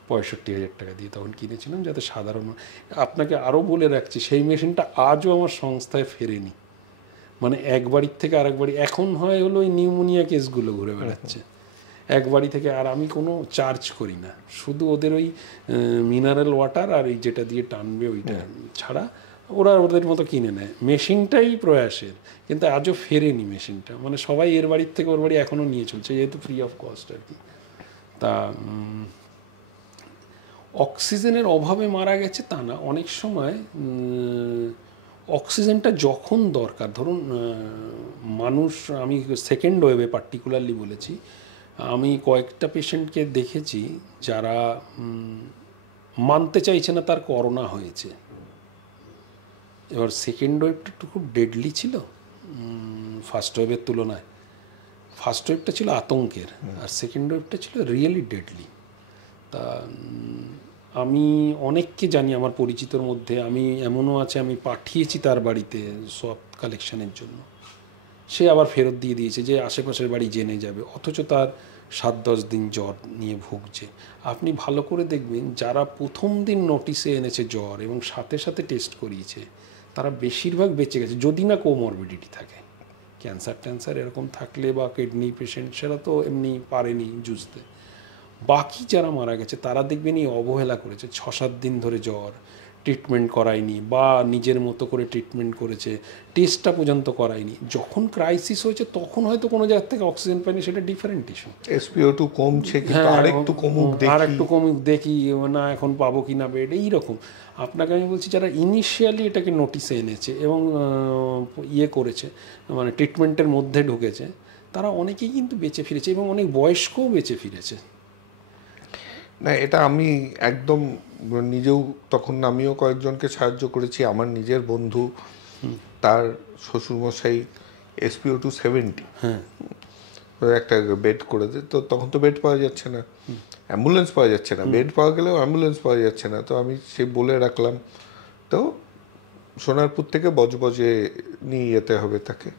65,000 টাকা দিয়ে তখন কিনেছিলাম, যাতে সাধারণ। আপনাকে আরও বলে রাখছি, সেই মেশিনটা আজও আমার সংস্থায় ফেরেনি। মানে এক বাড়ির থেকে আরেক বাড়ি, এখন হয় হলো ওই নিউমোনিয়া কেসগুলো ঘুরে বেড়াচ্ছে এক বাড়ি থেকে। আর আমি কোনো চার্জ করি না, শুধু ওদের ওই মিনারেল ওয়াটার আর এই যেটা দিয়ে টানবে ওইটা ছাড়া ওরা ওদের মতো কিনে নেয়। মেশিনটাই প্রয়াসের, কিন্তু আজও ফেরেনি মেশিনটা। মানে সবাই এর বাড়ির থেকে ওর বাড়ি এখনও নিয়ে চলছে, যেহেতু ফ্রি অফ কস্ট আর কি। তা অক্সিজেনের অভাবে মারা গেছে তা না, অনেক সময় অক্সিজেনটা যখন দরকার, ধরুন মানুষ, আমি সেকেন্ড ওয়েভে পার্টিকুলারলি বলেছি, আমি কয়েকটা পেশেন্টকে দেখেছি যারা মানতে চাইছে না তার করোনা হয়েছে। এবার সেকেন্ড ওয়েভটা একটু খুব ডেডলি ছিল ফার্স্ট ওয়েভের তুলনায়। ফার্স্ট ওয়েভটা ছিল আতঙ্কের, আর সেকেন্ড ওয়েভটা ছিল রিয়েলি ডেডলি। তা আমি অনেককে জানি আমার পরিচিতর মধ্যে, আমি এমনও আছে আমি পাঠিয়েছি তার বাড়িতে সব কালেকশনের জন্য, সে আবার ফেরত দিয়ে দিয়েছে যে আশেপাশের বাড়ি জেনে যাবে, অথচ তার 7-10 দিন জ্বর নিয়ে ভুগছে। আপনি ভালো করে দেখবেন, যারা প্রথম দিন নোটিশে এনেছে জ্বর এবং সাথে সাথে টেস্ট করিয়েছে, তারা বেশিরভাগ বেঁচে গেছে, যদি না কোমরবিডিটি থাকে। ক্যান্সার ট্যান্সার এরকম থাকলে বা কিডনি পেশেন্ট, সেটা তো এমনি পারেনি জুঝতে। বাকি যারা মারা গেছে তারা দেখবেন এই অবহেলা করেছে, 6-7 দিন ধরে জ্বর, ট্রিটমেন্ট করায়নি বা নিজের মতো করে ট্রিটমেন্ট করেছে, টেস্টটা পর্যন্ত করায়নি। যখন ক্রাইসিস হয়েছে তখন হয়তো কোনো জায়গা থেকে অক্সিজেন পায়নি, সেটা ডিফারেন্ট ইস্যু। SpO2 কমছে, কিন্তু আরেকটু কমুক দেখি না, এখন পাবো কি না বেড, এইরকম। আপনাকে আমি বলছি, যারা ইনিশিয়ালি এটাকে নোটিসে এনেছে এবং করেছে, মানে ট্রিটমেন্টের মধ্যে ঢুকেছে, তারা অনেকেই কিন্তু বেঁচে ফিরেছে এবং অনেক বয়স্কও বেঁচে ফিরেছে। না, এটা আমি একদম নিজেও, তখন আমিও কয়েকজনকে সাহায্য করেছি। আমার নিজের বন্ধু, তার শ্বশুরমশাই SpO2 70, একটা বেড করে দে, তো তখন তো বেড পাওয়া যাচ্ছে না, অ্যাম্বুলেন্স পাওয়া যাচ্ছে না, বেড পাওয়া গেলেও অ্যাম্বুলেন্স পাওয়া যাচ্ছে না। তো আমি সে বলে রাখলাম, তো সোনারপুর থেকে বজবজে নিয়ে যেতে হবে তাকে।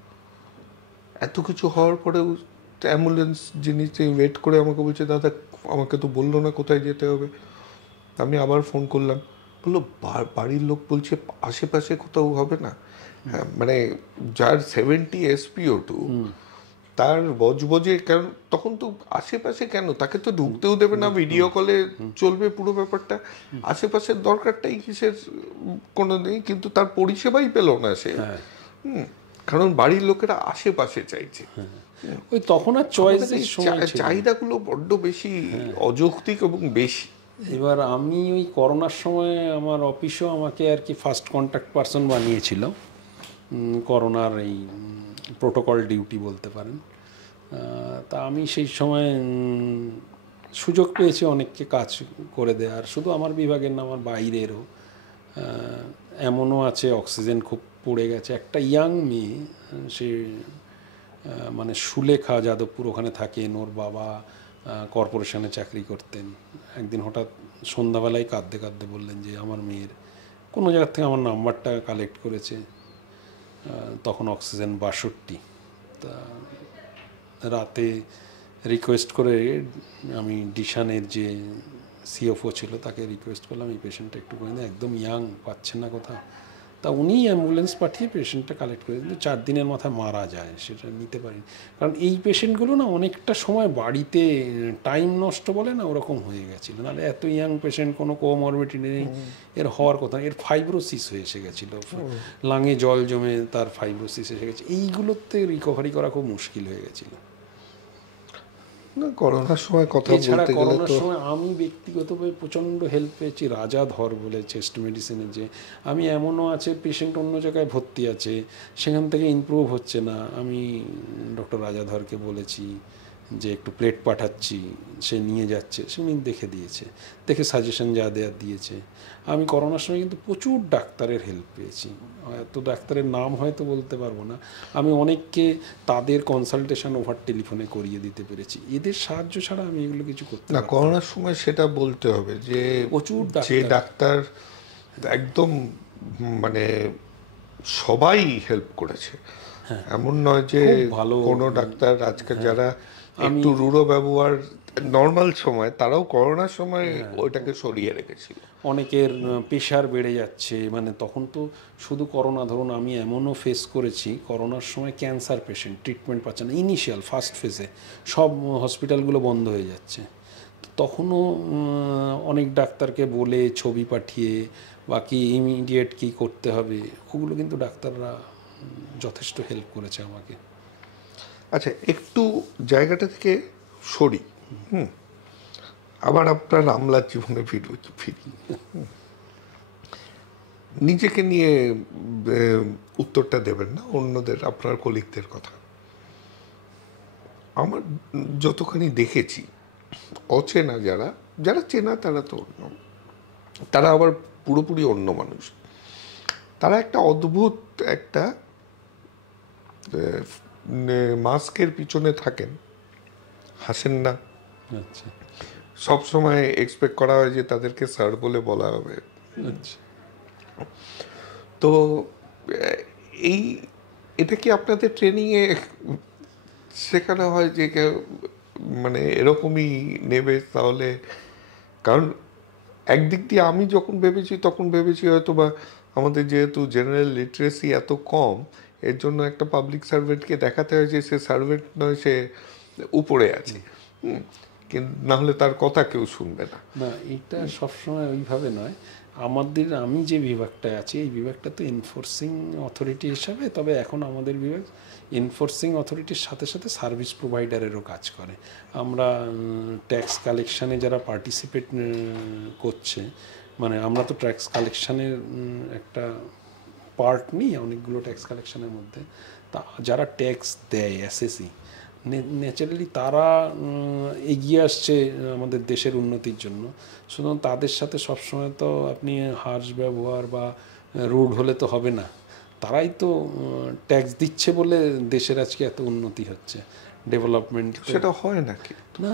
এত কিছু হওয়ার পরেও অ্যাম্বুলেন্স যিনি ওয়েট করে আমাকে বলছে, দাদা আমাকে তো বললো না কোথায় যেতে হবে। আমি আবার ফোন করলাম, বললো বাড়ির লোক বলছে আশেপাশে কোথাও হবে না। হ্যাঁ, মানে যার 70 SpO2, তার বজবজে কেন, তখন তো আশেপাশে কেন, তাকে তো ঢুকতেও দেবে না, ভিডিও কলে চলবে পুরো ব্যাপারটা। আশেপাশের দরকারটাই কিসের কোনো নেই, কিন্তু তার পরিষেবাই পেল না সে। কারণ বাড়ির লোকেরা আশেপাশে চাইছে। ওই তখন আর চয়েসের চাহিদাগুলো বড্ড বেশি অযৌক্তিক এবং বেশি। এবার আমি ওই করোনার সময় আমার অফিসও আমাকে আর কি ফার্স্ট কন্ট্যাক্ট পারসন বানিয়েছিল, করোনার এই প্রোটোকল ডিউটি বলতে পারেন। তা আমি সেই সময় সুযোগ পেয়েছি অনেককে কাজ করে দেওয়ার, শুধু আমার বিভাগের না, আমার বাইরেরও। এমনও আছে অক্সিজেন খুব পড়ে গেছে, একটা ইয়াং মেয়ে, সে মানে সুলেখা যাদবপুর ওখানে থাকেন, ওর বাবা কর্পোরেশনে চাকরি করতেন। একদিন হঠাৎ সন্ধ্যাবেলায় কাঁদতে কাঁদতে বললেন যে আমার মেয়ের কোনো জায়গার থেকে আমার নাম্বারটা কালেক্ট করেছে, তখন অক্সিজেন 62। তা রাতে রিকোয়েস্ট করে আমি ডিশানের যে CFO ছিল তাকে রিকোয়েস্ট করলাম, এই পেশেন্টটা একটু করে দেন, একদম ইয়াং, পাচ্ছেন না কোথাও। তা উনি অ্যাম্বুলেন্স পাঠিয়ে পেশেন্টটা কালেক্ট করে, কিন্তু 4 দিনের মাথায় মারা যায়, সেটা নিতে পারিনি। কারণ এই পেশেন্টগুলো না অনেকটা সময় বাড়িতে টাইম নষ্ট বলে না, ওরকম হয়ে গেছিলো। নাহলে এত ইয়াং পেশেন্ট, কোনো কোমরবিডিটি নেই, এর হওয়ার কথা। এর ফাইব্রোসিস হয়ে এসে গেছিলো, লাঙে জল জমে তার ফাইব্রোসিস এসে গেছে, এইগুলোতে রিকভারি করা খুব মুশকিল হয়ে গেছিলো। না, করোনার সময় কথা এছাড়া বলতে গেলে করোনার তো সময় আমি ব্যক্তিগতভাবে প্রচণ্ড হেল্প পেয়েছি রাজাধর বলে চেস্ট মেডিসিনের। যে আমি এমনও আছে পেশেন্ট অন্য জায়গায় ভর্তি আছে, সেখান থেকে ইমপ্রুভ হচ্ছে না, আমি ডক্টর রাজাধরকে বলেছি যে একটু প্লেট পাঠাচ্ছি, সে নিয়ে যাচ্ছে, সে উনি দেখে দিয়েছে, দেখে সাজেশন যা দেওয়ার দিয়েছে। আমি করোনার সময় কিন্তু প্রচুর ডাক্তারের হেল্প পেয়েছি, এত ডাক্তারের নাম হয়তো বলতে পারবো না, আমি অনেককে তাদের কনসালটেশন ওভার টেলিফোনে করিয়ে দিতে পেরেছি। এদের সাহায্য ছাড়া আমি এগুলো কিছু করতে না, পারতাম না। করোনার সময় সেটা বলতে হবে যে প্রচুর যে ডাক্তার একদম মানে সবাই হেল্প করেছে, এমন নয় যে খুব ভালো কোনো ডাক্তার আজকে যারা একটু রূঢ় ব্যবহার নর্মাল সময়, তারাও করোনার সময় ওইটাকে সরিয়ে রেখেছিল। অনেকের প্রেশার বেড়ে যাচ্ছে, মানে তখন তো শুধু করোনা, ধরুন আমি এমনও ফেস করেছি করোনার সময় ক্যান্সার পেশেন্ট ট্রিটমেন্ট পাচ্ছে না, ইনিশিয়াল ফার্স্ট ফেজে সব হসপিটালগুলো বন্ধ হয়ে যাচ্ছে, তখনও অনেক ডাক্তারকে বলে ছবি পাঠিয়ে বা কি ইমিডিয়েট কী করতে হবে, ওগুলো কিন্তু ডাক্তাররা যথেষ্ট হেল্প করেছে আমাকে। আচ্ছা, একটু জায়গাটা থেকে সরি, আবার আপনার আমলার জীবনে ফিরি। নিজেকে নিয়ে উত্তরটা দেবেন না, অন্যদের, আপনার কলিগদের কথা। আমার যতখানি দেখেছি, অচেনা যারা যারা চেনা তারা তো অন্য, তারা আবার পুরোপুরি অন্য মানুষ। তারা একটা অদ্ভুত একটা মাস্কের পিছনে থাকেন, হাসেন না, আচ্ছা সব সময় এক্সপেক্ট করা হয় যে তাদেরকে স্যার বলে বলা হবে। আচ্ছা। তো এই এটা কি আপনাদের ট্রেনিংয়ে শেখানো হয় যে মানে এরকমই নেবে তাহলে? কারণ একদিক দিয়ে আমি যখন ভেবেছি তখন ভেবেছি হয়তো বা আমাদের যেহেতু জেনারেল লিটারেসি এত কম, এর জন্য একটা পাবলিক সার্ভেন্টকে দেখাতে হয় যে সে সার্ভেন্ট নয়, সে উপরে আছে, কিন্তু না হলে তার কথা কেউ শুনবে না। না, এটা সবসময় ওইভাবে নয়। আমি যে বিভাগটায় আছি, এই বিভাগটা তো এনফোর্সিং অথরিটি হিসাবে, তবে এখন আমাদের বিভাগ এনফোর্সিং অথরিটির সাথে সাথে সার্ভিস প্রোভাইডারেরও কাজ করে। আমরা ট্যাক্স কালেকশানে যারা পার্টিসিপেট করছে, মানে আমরা তো ট্যাক্স কালেকশানের একটা পার্ট নিই অনেকগুলো ট্যাক্স কালেকশানের মধ্যে, তা যারা ট্যাক্স দেয় এসএসি, ন্যাচারালি তারা এগিয়ে আসছে আমাদের দেশের উন্নতির জন্য, সুতরাং তাদের সাথে সবসময় তো আপনি হার্শ ব্যবহার বা রুড হলে তো হবে না। তারাই তো ট্যাক্স দিচ্ছে বলে দেশের আজকে এত উন্নতি হচ্ছে, ডেভেলপমেন্ট। সেটা হয় নাকি? না,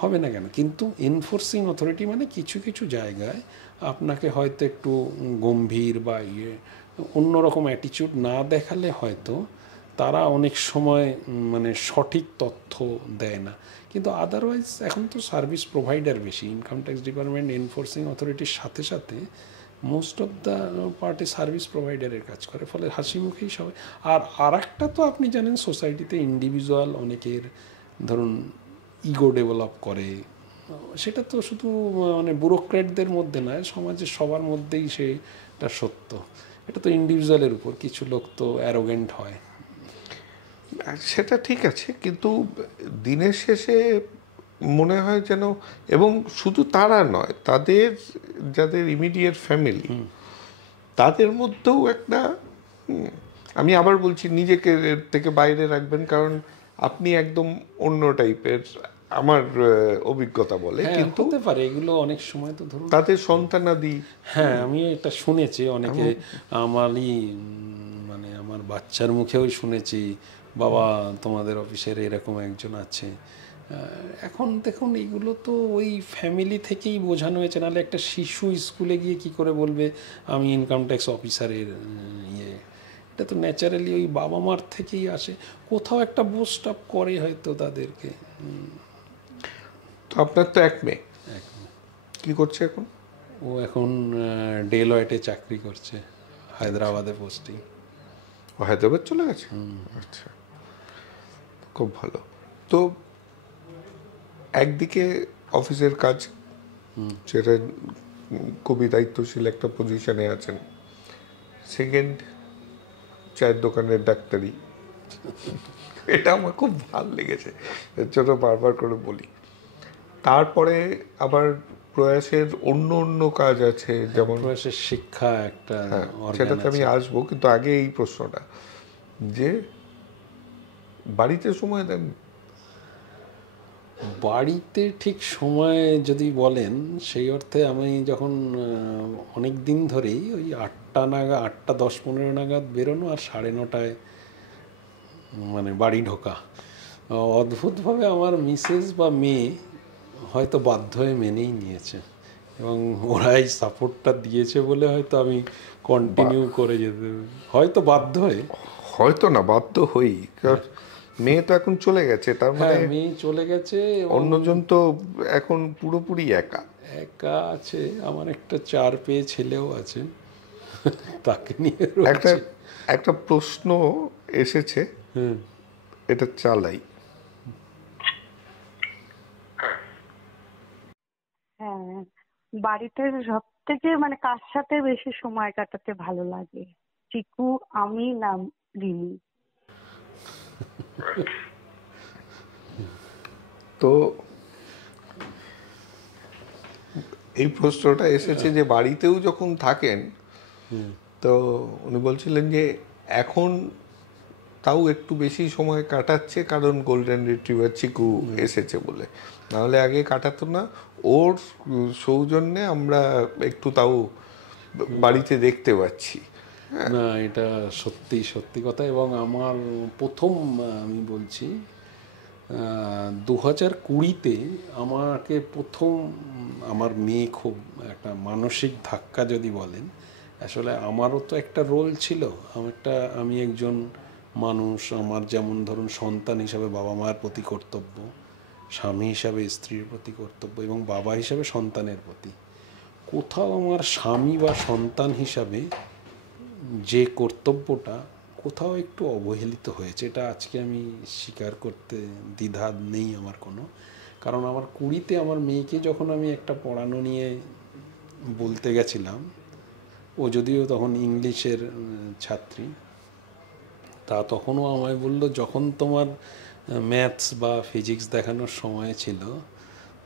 হবে না কেন? কিন্তু এনফোর্সিং অথরিটি মানে কিছু কিছু জায়গায় আপনাকে হয়তো একটু গম্ভীর বা অন্যরকম অ্যাটিটিউড না দেখালে হয়তো তারা অনেক সময় মানে সঠিক তথ্য দেয় না। কিন্তু আদারওয়াইজ এখন তো সার্ভিস প্রোভাইডার বেশি, ইনকাম ট্যাক্স ডিপার্টমেন্ট এনফোর্সিং অথরিটির সাথে সাথে most of the party service প্রোভাইডারের কাজ করে, ফলে হাসি মুখেই সবাই। আর একটা তো আপনি জানেন, সোসাইটিতে ইন্ডিভিজুয়াল অনেকের ধরুন ইগো ডেভেলপ করে, সেটা তো শুধু মানে ব্যুরোক্র্যাটদের মধ্যে নয়, সমাজের সবার মধ্যেই সেটা সত্য। এটা তো ইন্ডিভিজুয়ালের উপর, কিছু লোক তো অ্যারোগেন্ট হয়। সেটা ঠিক আছে, কিন্তু দিনের শেষে মনে হয় যেন, এবং শুধু তারা নয়, তাদের যাদের ইমিডিয়েট ফ্যামিলি, তাদের মধ্যেও একটা, আমি আবার বলছি, নিজেকে এর থেকে বাইরে রাখবেন, কারণ আপনি একদম অন্য টাইপের, আমার অভিজ্ঞতা বলে। কিন্তু হতে পারে এগুলো অনেক সময় তো ধরুন তাদের সন্তানাদি, হ্যাঁ, আমি এটা শুনেছি অনেকে, আমারই মানে আমার বাচ্চার মুখেও শুনেছি, বাবা তোমাদের অফিসের এরকম একজন আছে। এখন দেখুন এগুলো তো ওই ফ্যামিলি থেকেই বোঝানো হয়েছে, নাহলে একটা শিশু স্কুলে গিয়ে কি করে বলবে আমি ইনকাম ট্যাক্স অফিসারের ইয়ে, এটা তো ন্যাচারালি ওই বাবা মার থেকেই আসে, কোথাও একটা বুস্ট আপ করে হয়তো তাদেরকে। তো আপনার তো এক মেয়ে, কি করছে এখন? ও এখন ডেলয়েটে চাকরি করছে, হায়দ্রাবাদে পোস্টিং। ও হায়দ্রাবাদ চলে গেছে? আচ্ছা, খুব ভালো। তো একদিকে অফিসের কাজ, যেটা খুবই দায়িত্বশীল একটা পজিশনে আছেন, সেকেন্ড চায়ের দোকানের ডাক্তারি, এটা আমার খুব ভালো লেগেছে, এর জন্য বারবার করে বলি। তারপরে আবার প্রয়াসের অন্য অন্য কাজ আছে, যেমন প্রয়াসের শিক্ষা একটা, সেটাতে আমি আসবো, কিন্তু আগে এই প্রশ্নটা, যে বাড়িতে সময় দেন? বাড়িতে ঠিক সময় যদি বলেন, সেই অর্থে আমি যখন অনেক দিন ধরেই ওই 8টা 10-15 নাগাদ বেরোনো আর 9:30টায় মানে বাড়ি ঢোকা। অদ্ভুতভাবে আমার মিসেস বা মেয়ে হয়তো বাধ্য হয়ে মেনেই নিয়েছে, এবং ওরাই সাপোর্টটা দিয়েছে বলে হয়তো আমি কন্টিনিউ করে যেতে, হয়তো বাধ্য হয়ে। হয়তো না, বাধ্য হই, কারণ মেয়ে তো এখন চলে গেছে, তার মানে হ্যাঁ, মেয়ে চলে গেছে এবং অন্যজন তো এখন পুরোপুরি একা। একা আছে। আমার একটা 4 পেয়ে ছেলেও আছে, তাকে নিয়ে একটা রয়েছে। একটা প্রশ্ন এসেছে, হ্যাঁ, এটা চালাই। হ্যাঁ, বাড়িতে সব থেকে মানে কার সাথে বেশি সময় কাটাতে ভালো লাগে? চিকু, আমি না রিমি? তো এই প্রশ্নটা এসেছে যে বাড়িতেও যখন থাকেন, তো উনি বলছিলেন যে এখন তাও একটু বেশি সময় কাটাচ্ছে কারণ গোল্ডেন রিট্রিভার চিকু এসেছে বলে, নাহলে আগে কাটাতো না। ওর সৌজন্যে আমরা একটু তাও বাড়িতে দেখতে পাচ্ছি। না, এটা সত্যি সত্যি কথা। এবং আমার প্রথম, আমি বলছি 2020-তে আমাকে প্রথম, আমার মেয়ে খুব একটা মানসিক ধাক্কা যদি বলেন, আসলে আমারও তো একটা রোল ছিল। আমি একজন মানুষ, আমার যেমন ধরুন সন্তান হিসাবে বাবা মায়ের প্রতি কর্তব্য, স্বামী হিসাবে স্ত্রীর প্রতি কর্তব্য, এবং বাবা হিসাবে সন্তানের প্রতি। কোথাও আমার স্বামী বা সন্তান হিসাবে যে কর্তব্যটা কোথাও একটু অবহেলিত হয়েছে, এটা আজকে আমি স্বীকার করতে দ্বিধা নেই আমার কোনো। কারণ আমার 20-তে আমার মেয়েকে যখন আমি একটা পড়ানো নিয়ে বলতে গেছিলাম, ও যদিও তখন ইংলিশের ছাত্রী, তা তখনও আমায় বলল, যখন তোমার ম্যাথস বা ফিজিক্স দেখানোর সময় ছিল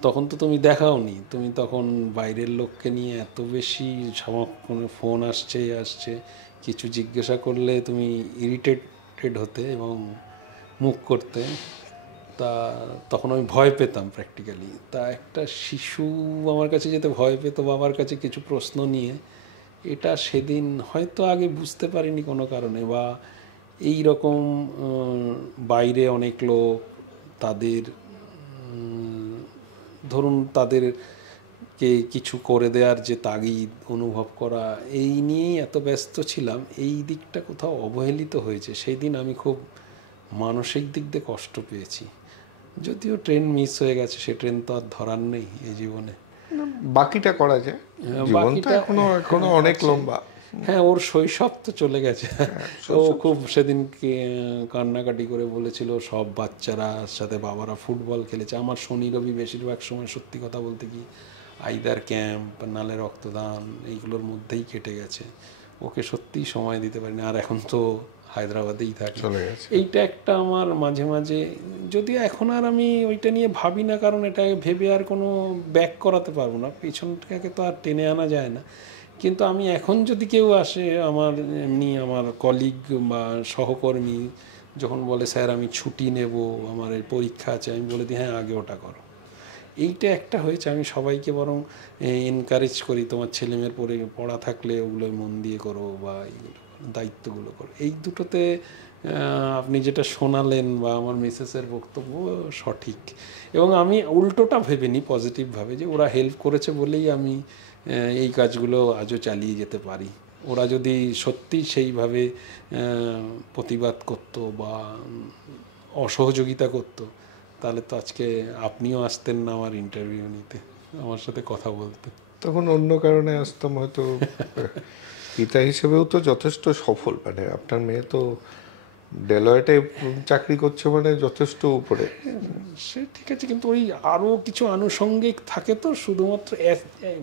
তখন তো তুমি দেখাওনি, তুমি তখন বাইরের লোককে নিয়ে এত বেশি সারাক্ষণ ফোন আসছে, কিছু জিজ্ঞাসা করলে তুমি ইরিটেটেড হতে এবং মুখ করতে। তা তখন আমি ভয় পেতাম প্র্যাকটিক্যালি। তা একটা শিশু আমার কাছে যেতে ভয় পেত বাবার কাছে কিছু প্রশ্ন নিয়ে, এটা সেদিন হয়তো আগে বুঝতে পারিনি কোনো কারণে, বা এই রকম বাইরে অনেক লোক, তাদের ধরুন তাদেরকে কিছু করে দেওয়ার যে তাগিদ অনুভব করা, এই নিয়েই এত ব্যস্ত ছিলাম, এই দিকটা কোথাও অবহেলিত হয়েছে। সেই দিন আমি খুব মানসিক দিক দিয়ে কষ্ট পেয়েছি। যদিও ট্রেন মিস হয়ে গেছে, সে ট্রেন তো আর ধরার নেই এই জীবনে। বাকিটা করা যায়, জীবন তো এখনো এখনো অনেক লম্বা। হ্যাঁ, ওর শৈশব তো চলে গেছে। ও খুব সেদিনকে কান্নাকাটি করে বলেছিল সব বাচ্চারা সাথে বাবারা ফুটবল খেলেছে। আমার শনি রবি বেশিরভাগ সময় সত্যি কথা বলতে কি আইদার ক্যাম্প নালে রক্তদান এইগুলোর মধ্যেই কেটে গেছে। ওকে সত্যিই সময় দিতে পারিনি। আর এখন তো হায়দ্রাবাদেই থাকে। এইটা একটা আমার মাঝে মাঝে, যদিও এখন আর আমি ওইটা নিয়ে ভাবি না, কারণ এটা ভেবে আর কোনো ব্যাক করাতে পারবো না, পেছনটাকে তো আর টেনে আনা যায় না। কিন্তু আমি এখন যদি কেউ আসে, আমার এমনি আমার কলিগ বা সহকর্মী যখন বলে স্যার আমি ছুটি নেব, আমার এই পরীক্ষা আছে, আমি বলে দিই হ্যাঁ আগে ওটা করো। এইটা একটা হয়েছে। আমি সবাইকে বরং এনকারেজ করি, তোমার ছেলেমেয়ের পড়া থাকলে ওগুলো মন দিয়ে করো, বা এইগুলো দায়িত্বগুলো করো। এই দুটোতে আপনি যেটা শোনালেন বা আমার মিসেসের বক্তব্য সঠিক। এবং আমি উল্টোটা ভেবে নিই পজিটিভভাবে, যে ওরা হেল্প করেছে বলেই আমি এই কাজগুলো আজও চালিয়ে যেতে পারি। ওরা যদি সত্যি সেইভাবে প্রতিবাদ করতো বা অসহযোগিতা করতো, তাহলে তো আজকে আপনিও আসতেন না আমার ইন্টারভিউ নিতে, আমার সাথে কথা বলতে। তখন অন্য কারণে আসতাম হয়তো। পিতা হিসেবেও তো যথেষ্ট সফল, মানে আপনার মেয়ে তো ডেলয়েটে চাকরি করছে, মানে যথেষ্ট উপরে। সে ঠিক আছে, কিন্তু ওই আরও কিছু আনুষঙ্গিক থাকে তো। শুধুমাত্র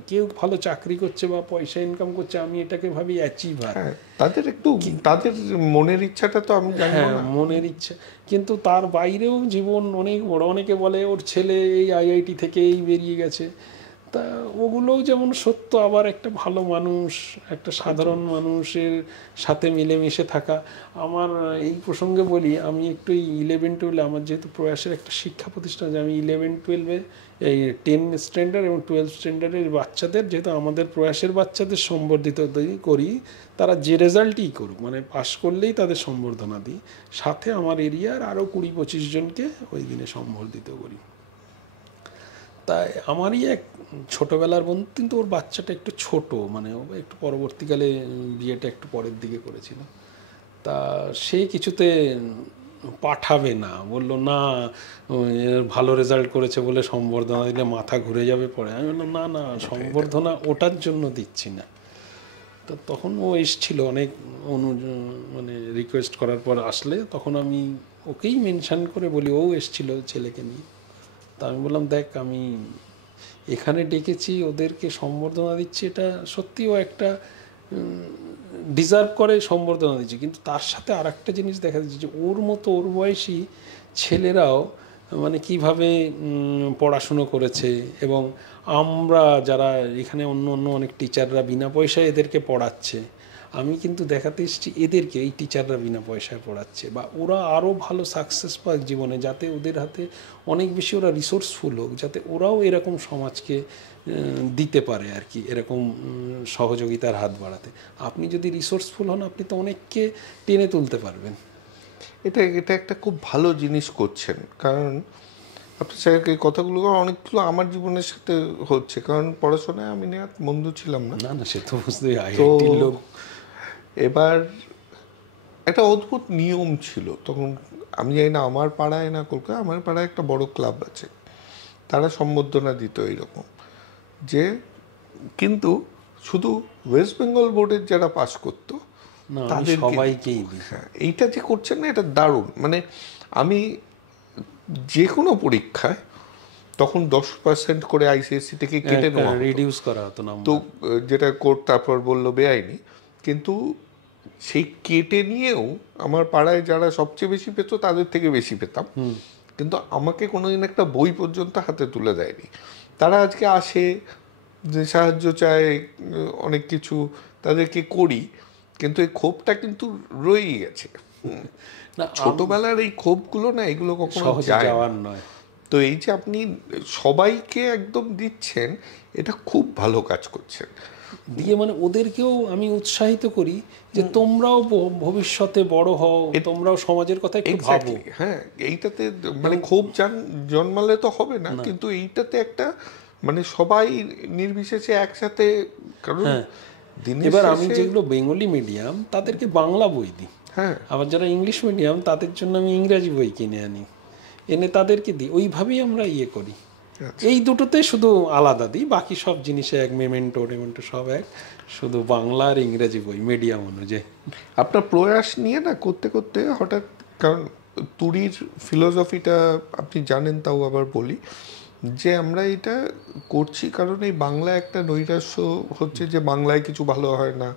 কেউ ভালো চাকরি করছে বা পয়সা ইনকাম করছে, আমি এটাকে ভাবি অ্যাচিভার। হ্যাঁ, তাদের একটু তাদের মনের ইচ্ছাটা তো আমি জানি হ্যাঁ, না। মনের ইচ্ছা, কিন্তু তার বাইরেও জীবন অনেক বড়। অনেকে বলে ওর ছেলে এই আইআইটি থেকে এই বেরিয়ে গেছে, তা ওগুলোও যেমন সত্য, আবার একটা ভালো মানুষ, একটা সাধারণ মানুষের সাথে মিলেমিশে থাকা। আমার এই প্রসঙ্গে বলি, আমি একটু এই 11-12 আমার যেহেতু প্রয়াসের একটা শিক্ষা প্রতিষ্ঠান আছে, আমি 11-12 এই 10 স্ট্যান্ডার্ড এবং 12 স্ট্যান্ডার্ডের বাচ্চাদের, যেহেতু আমাদের প্রয়াসের বাচ্চাদের সম্বর্ধিত করি, তারা যে রেজাল্টই করুক, মানে পাশ করলেই তাদের সম্বর্ধনা দিই। সাথে আমার এরিয়ার আরও 20-25 জনকে ওই দিনে সম্বর্ধিত করি। তাই আমারই এক ছোটোবেলার বন্ধু, কিন্তু ওর বাচ্চাটা একটু ছোট, মানে ও একটু পরবর্তীকালে বিয়েটা একটু পরের দিকে করেছিল। তা সে কিছুতে পাঠাবে না, বললো না ভালো রেজাল্ট করেছে বলে সম্বর্ধনা দিলে মাথা ঘুরে যাবে পরে। আমি বললাম না না, সম্বর্ধনা ওটার জন্য দিচ্ছি না। তো তখন ও এসছিল অনেক মানে রিকোয়েস্ট করার পর আসলে, তখন আমি ওকেই মেনশান করে বলি, ও এসছিল ছেলেকে নিয়ে। তা আমি বললাম দেখ, আমি এখানে ডেকেছি, ওদেরকে সম্বর্ধনা দিচ্ছি, এটা সত্যিও একটা ডিজার্ভ করে সম্বর্ধনা দিচ্ছি, কিন্তু তার সাথে আর একটা জিনিস দেখা যাচ্ছে যে ওর মতো ওর বয়সী ছেলেরাও মানে কিভাবে পড়াশুনো করেছে, এবং আমরা যারা এখানে অন্য অন্য অনেক টিচাররা বিনা পয়সায় এদেরকে পড়াচ্ছে, আমি কিন্তু দেখাতে এসেছি এদেরকে এই টিচাররা বিনা পয়সায় পড়াচ্ছে, বা ওরা আরও ভালো সাকসেস পাক জীবনে, যাতে ওদের হাতে অনেক বেশি ওরা রিসোর্সফুল হোক, যাতে ওরাও এরকম সমাজকে দিতে পারে আর কি, এরকম সহযোগিতার হাত বাড়াতে। আপনি যদি রিসোর্সফুল হন, আপনি তো অনেককে টেনে তুলতে পারবেন। এটা এটা একটা খুব ভালো জিনিস করছেন, কারণ আপনার সাথে এই কথাগুলো অনেকগুলো আমার জীবনের সাথে হচ্ছে, কারণ পড়াশোনায় আমি নেহাত বন্ধু ছিলাম না। না না, সে তো বুঝতেই, আইআইটির লোক। এবার একটা অদ্ভুত নিয়ম ছিল তখন, আমি জানি না আমার পাড়ায় না কলকাতা, আমার পাড়ায় একটা বড় ক্লাব আছে, তারা সম্বর্ধনা দিত এইরকম যে, কিন্তু শুধু ওয়েস্ট বেঙ্গল বোর্ডের যারা পাস করতো তাদের সবাইকেই। হ্যাঁ, এইটা যে করছেন না, এটা দারুণ। মানে আমি যে কোনো পরীক্ষায় তখন 10% করে আইসিএসসি থেকে কেটে নেওয়া রিডিউস করা হতো না, তো যেটা কোর্ট তারপর বললো বেআইনি, কিন্তু সেই কেটে নিয়েও আমার পাড়ায় যারা সবচেয়ে বেশি পেত তাদের থেকে বেশি পেতাম, কিন্তু আমাকে কোনোদিন একটা বই পর্যন্ত হাতে তুলে দেয়নি। তারা আজকে আসে, যে সাহায্য চায়, অনেক কিছু তাদেরকে করি, কিন্তু এই ক্ষোভটা কিন্তু রয়েই গেছে। ছোটবেলার এই ক্ষোভগুলো না, এগুলো কখনো যাওয়ার নয়। তো এই যে আপনি সবাইকে একদম দিচ্ছেন, এটা খুব ভালো কাজ করছেন দিয়ে, মানে ওদেরকেও আমি উৎসাহিত করি যে তোমরাও ভবিষ্যতে বড় হও, তোমরাও সমাজের কথা একটু ভাবো। হ্যাঁ, এইটাতে মানে ক্ষোভ জন্মালে তো হবে না, কিন্তু এইটাতে একটা মানে সবাই নির্বিশেষে একসাথে, কারণ এবার আমি যেগুলো বেঙ্গলি মিডিয়াম তাদেরকে বাংলা বই দিই, হ্যাঁ, আবার যারা ইংলিশ মিডিয়াম তাদের জন্য আমি ইংরাজি বই কিনে আনি, এনে তাদেরকে দিই। ওইভাবেই আমরা করি। এই দুটোতে শুধু আলাদা দিই, বাকি সব জিনিসে এক, মেমেন্টো সব এক, শুধু বাংলা আর ইংরেজি বই মিডিয়াম অনুযায়ী। আপনার প্রয়াস নিয়ে না করতে করতে হঠাৎ, কারণ তুরির ফিলোসফিটা আপনি জানেন, তাও আবার বলি যে আমরা এটা করছি কারণ এই বাংলা একটা নৈরাশ্য হচ্ছে যে বাংলায় কিছু ভালো হয় না,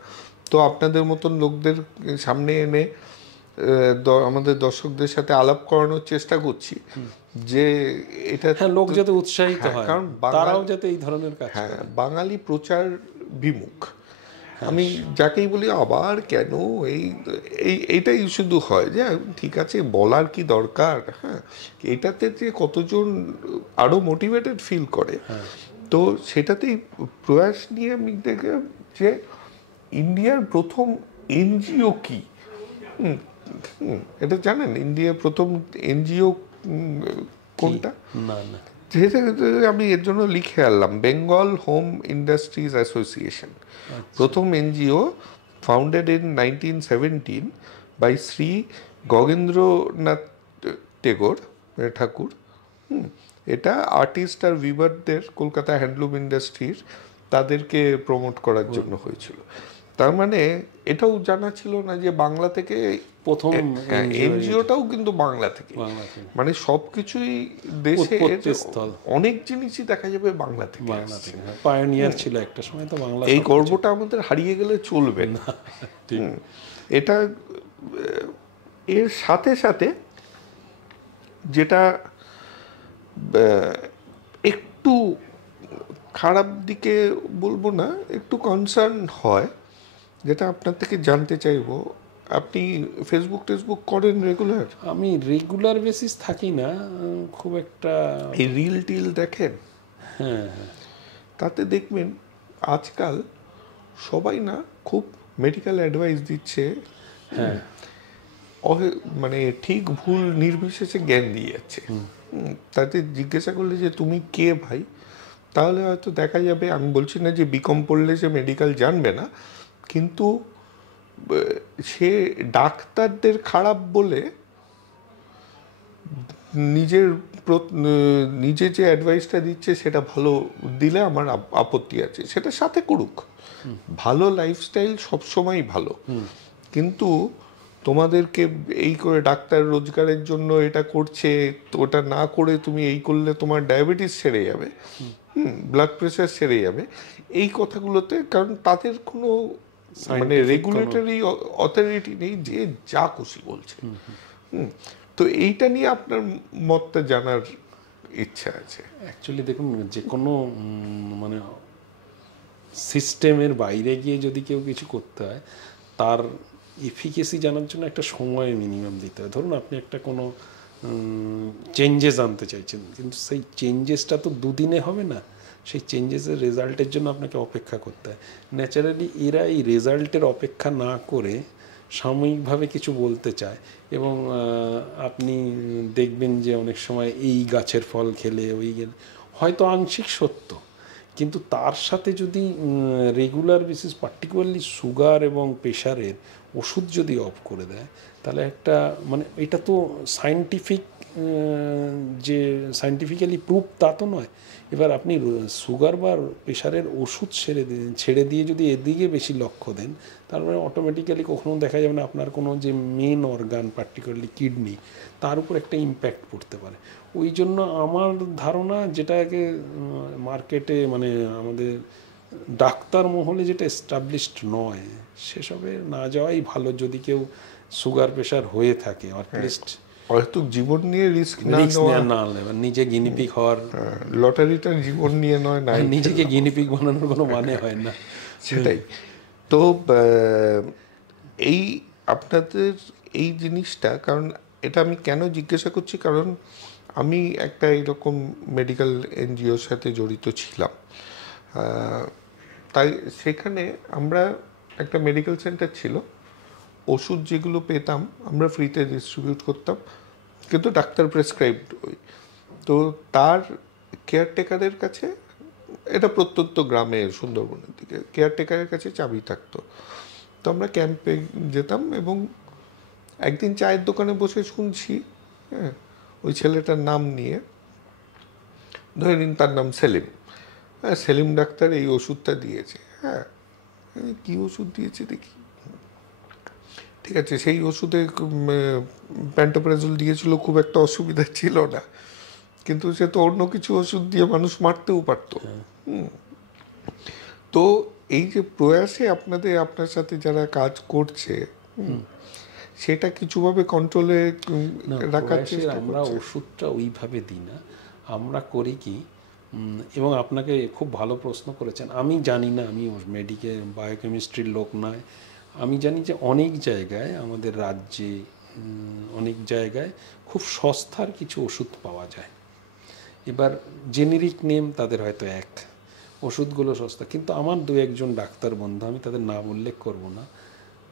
তো আপনাদের মতন লোকদের সামনে এনে আমাদের দর্শকদের সাথে আলাপ করানোর চেষ্টা করছি যে এটা লোক যাতে উৎসাহিত হয়, কারণ তারাও যাতে এই ধরনের কাজ। হ্যাঁ, বাঙালি প্রচার বিমুখ। আমি যাকেই বলি আবার কেন এইটাই শুধু হয় যে ঠিক আছে, বলার কি দরকার, হ্যাঁ, এটাতে যে কতজন আরো মোটিভেটেড ফিল করে, তো সেটাতেই প্রয়াস নিয়ে আমি দেখে যে ইন্ডিয়ার প্রথম এনজিও কি, এটা জানেন? ইন্ডিয়ার প্রথম এনজিও কোনটা? না না, আমি এর জন্য লিখে আনলাম, বেঙ্গল হোম ইন্ডাস্ট্রিজ অ্যাসোসিয়েশন। প্রথম NGO, founded in 1917 by Shri Gaganendranath Thakur. এটা আর্টিস্ট আর ভিভারদের, কলকাতা হ্যান্ডলুম ইন্ডাস্ট্রির, তাদেরকে প্রমোট করার জন্য হয়েছিল। তার মানে এটাও জানা ছিল না যে বাংলা থেকে প্রথম এনজিওটাও কিন্তু বাংলা থেকে, মানে সবকিছুই দেশে অনেক জিনিসই দেখা যাবে বাংলা থেকে। পায়োনিয়ার ছিল একটা সময় তো বাংলা। এই গর্বটা আমাদের হারিয়ে গেলে চলবে না। এটা এর সাথে সাথে যেটা একটু খারাপ দিকে বলবো না, একটু কনসার্ন হয়, যেটা আপনার থেকে জানতে চাইবো। আপনি ফেসবুক করেন রেগুলার? আমি রেগুলার বেসিস থাকি না, খুব একটা। এই রিল টিল দেখেন? হ্যাঁ হ্যাঁ। তাতে দেখবেন আজকাল সবাই না খুব মেডিকেল অ্যাডভাইস দিচ্ছে, হ্যাঁ মানে ঠিক ভুল নির্বিশেষে জ্ঞান দিয়ে যাচ্ছে। তাতে জিজ্ঞাসা করলে যে তুমি কে ভাই, তাহলে হয়তো দেখা যাবে, আমি বলছি না যে বিকম পড়লে সে মেডিকেল জানবে না, কিন্তু সে ডাক্তারদের খারাপ বলে নিজে যে অ্যাডভাইসটা দিচ্ছে সেটা ভালো দিলে আমার আপত্তি আছে, সেটা সাথে করুক। ভালো লাইফস্টাইল সবসময়ই ভালো, কিন্তু তোমাদেরকে এই করে ডাক্তার রোজগারের জন্য এটা করছে, তো ওটা না করে তুমি এই করলে তোমার ডায়াবেটিস সেরে যাবে, ব্লাড প্রেশার সেরে যাবে, এই কথাগুলোতে, কারণ তাদের কোনো মানে রেগুলেটরি অথরিটি নেই, যে যা খুশি বলছে। তো এইটা নিয়ে আপনার মতটা জানার ইচ্ছা আছে। অ্যাকচুয়ালি দেখুন, যে কোনো মানে সিস্টেমের বাইরে গিয়ে যদি কেউ কিছু করতে হয়, তার এফিকেসি জানার জন্য একটা সময় মিনিমাম দিতে হয়। ধরুন আপনি একটা কোনো চেঞ্জেস আনতে চাইছেন, কিন্তু সেই চেঞ্জেসটা তো দুদিনে হবে না, সেই চেঞ্জেসের রেজাল্টের জন্য আপনাকে অপেক্ষা করতে হয়। ন্যাচারালি এরা এই রেজাল্টের অপেক্ষা না করে সাময়িকভাবে কিছু বলতে চায়, এবং আপনি দেখবেন যে অনেক সময় এই গাছের ফল খেলে ওই গেলে হয়তো আংশিক সত্য, কিন্তু তার সাথে যদি রেগুলার বেসিস পার্টিকুলারলি সুগার এবং প্রেশারের ওষুধ যদি অফ করে দেয়, তাহলে একটা মানে এটা তো সায়েন্টিফিক, যে সায়েন্টিফিক্যালি প্রুফ তা তো নয়। এবার আপনি সুগার বা প্রেশারের ওষুধ ছেড়ে দিয়ে যদি এদিকে বেশি লক্ষ্য দেন, তারপরে অটোমেটিক্যালি কখনো দেখা যাবে না আপনার কোনো যে মেন অর্গান, পার্টিকুলারলি কিডনি, তার উপর একটা ইম্প্যাক্ট পড়তে পারে। ওই জন্য আমার ধারণা, যেটাকে মার্কেটে মানে আমাদের ডাক্তার মহলে যেটা এস্টাবলিশড নয়, সেসবে না যাওয়াই ভালো। যদি কেউ সুগার প্রেশার হয়ে থাকে, অ্যাটলিস্ট হয়তো জীবন নিয়ে রিস্ক না নেওয়া, নিজে গিনিপিক হওয়ার। লটারিটা জীবন নিয়ে নয়, না নিজেকে গিনিপিক বানানোর কোনো মানে হয় না। সেটাই তো। এই আপনাদের এই জিনিসটা, কারণ এটা আমি কেন জিজ্ঞাসা করছি, কারণ আমি একটা এরকম মেডিকেল এনজিওর সাথে জড়িত ছিলাম। তাই সেখানে আমরা একটা মেডিকেল সেন্টার ছিল, ওষুধ যেগুলো পেতাম আমরা ফ্রিতে ডিস্ট্রিবিউট করতাম, কিন্তু ডাক্তার প্রেসক্রাইবড ওই। তো তার কেয়ারটেকারের কাছে, এটা প্রত্যন্ত গ্রামে সুন্দরবনের দিকে, কেয়ারটেকারের কাছে চাবি থাকতো। তো আমরা ক্যাম্পে যেতাম, এবং একদিন চায়ের দোকানে বসে শুনছি, হ্যাঁ, ওই ছেলেটার নাম নিয়ে, ধরে নিন তার নাম সেলিম, হ্যাঁ, সেলিম ডাক্তার এই ওষুধটা দিয়েছে। হ্যাঁ, কী ওষুধ দিয়েছে দেখি, ঠিক আছে, সেই ওষুধে প্যান্টোপ্রাজল দিয়েছিল, খুব একটা অসুবিধা ছিল না, কিন্তু সে তো অন্য কিছু ওষুধ দিয়ে মানুষ মারতেও পারতো। তো এই যে প্রয়াসে আপনার সাথে যারা কাজ করছে, সেটা কিছুভাবে কন্ট্রোলে রাখার চেষ্টা করছে? আমরা ওষুধটা ওইভাবে দিই না, আমরা করি কি, এবং আপনাকে খুব ভালো প্রশ্ন করেছেন। আমি জানি না, আমি মেডিকেল বায়োকেমিস্ট্রির লোক নয়, আমি জানি যে অনেক জায়গায় আমাদের রাজ্যে অনেক জায়গায় খুব সস্তার কিছু ওষুধ পাওয়া যায়। এবার জেনেরিক নেম তাদের হয়তো এক, ওষুধগুলো সস্তা, কিন্তু আমার দু একজন ডাক্তার বন্ধু, আমি তাদের নাম উল্লেখ করব না,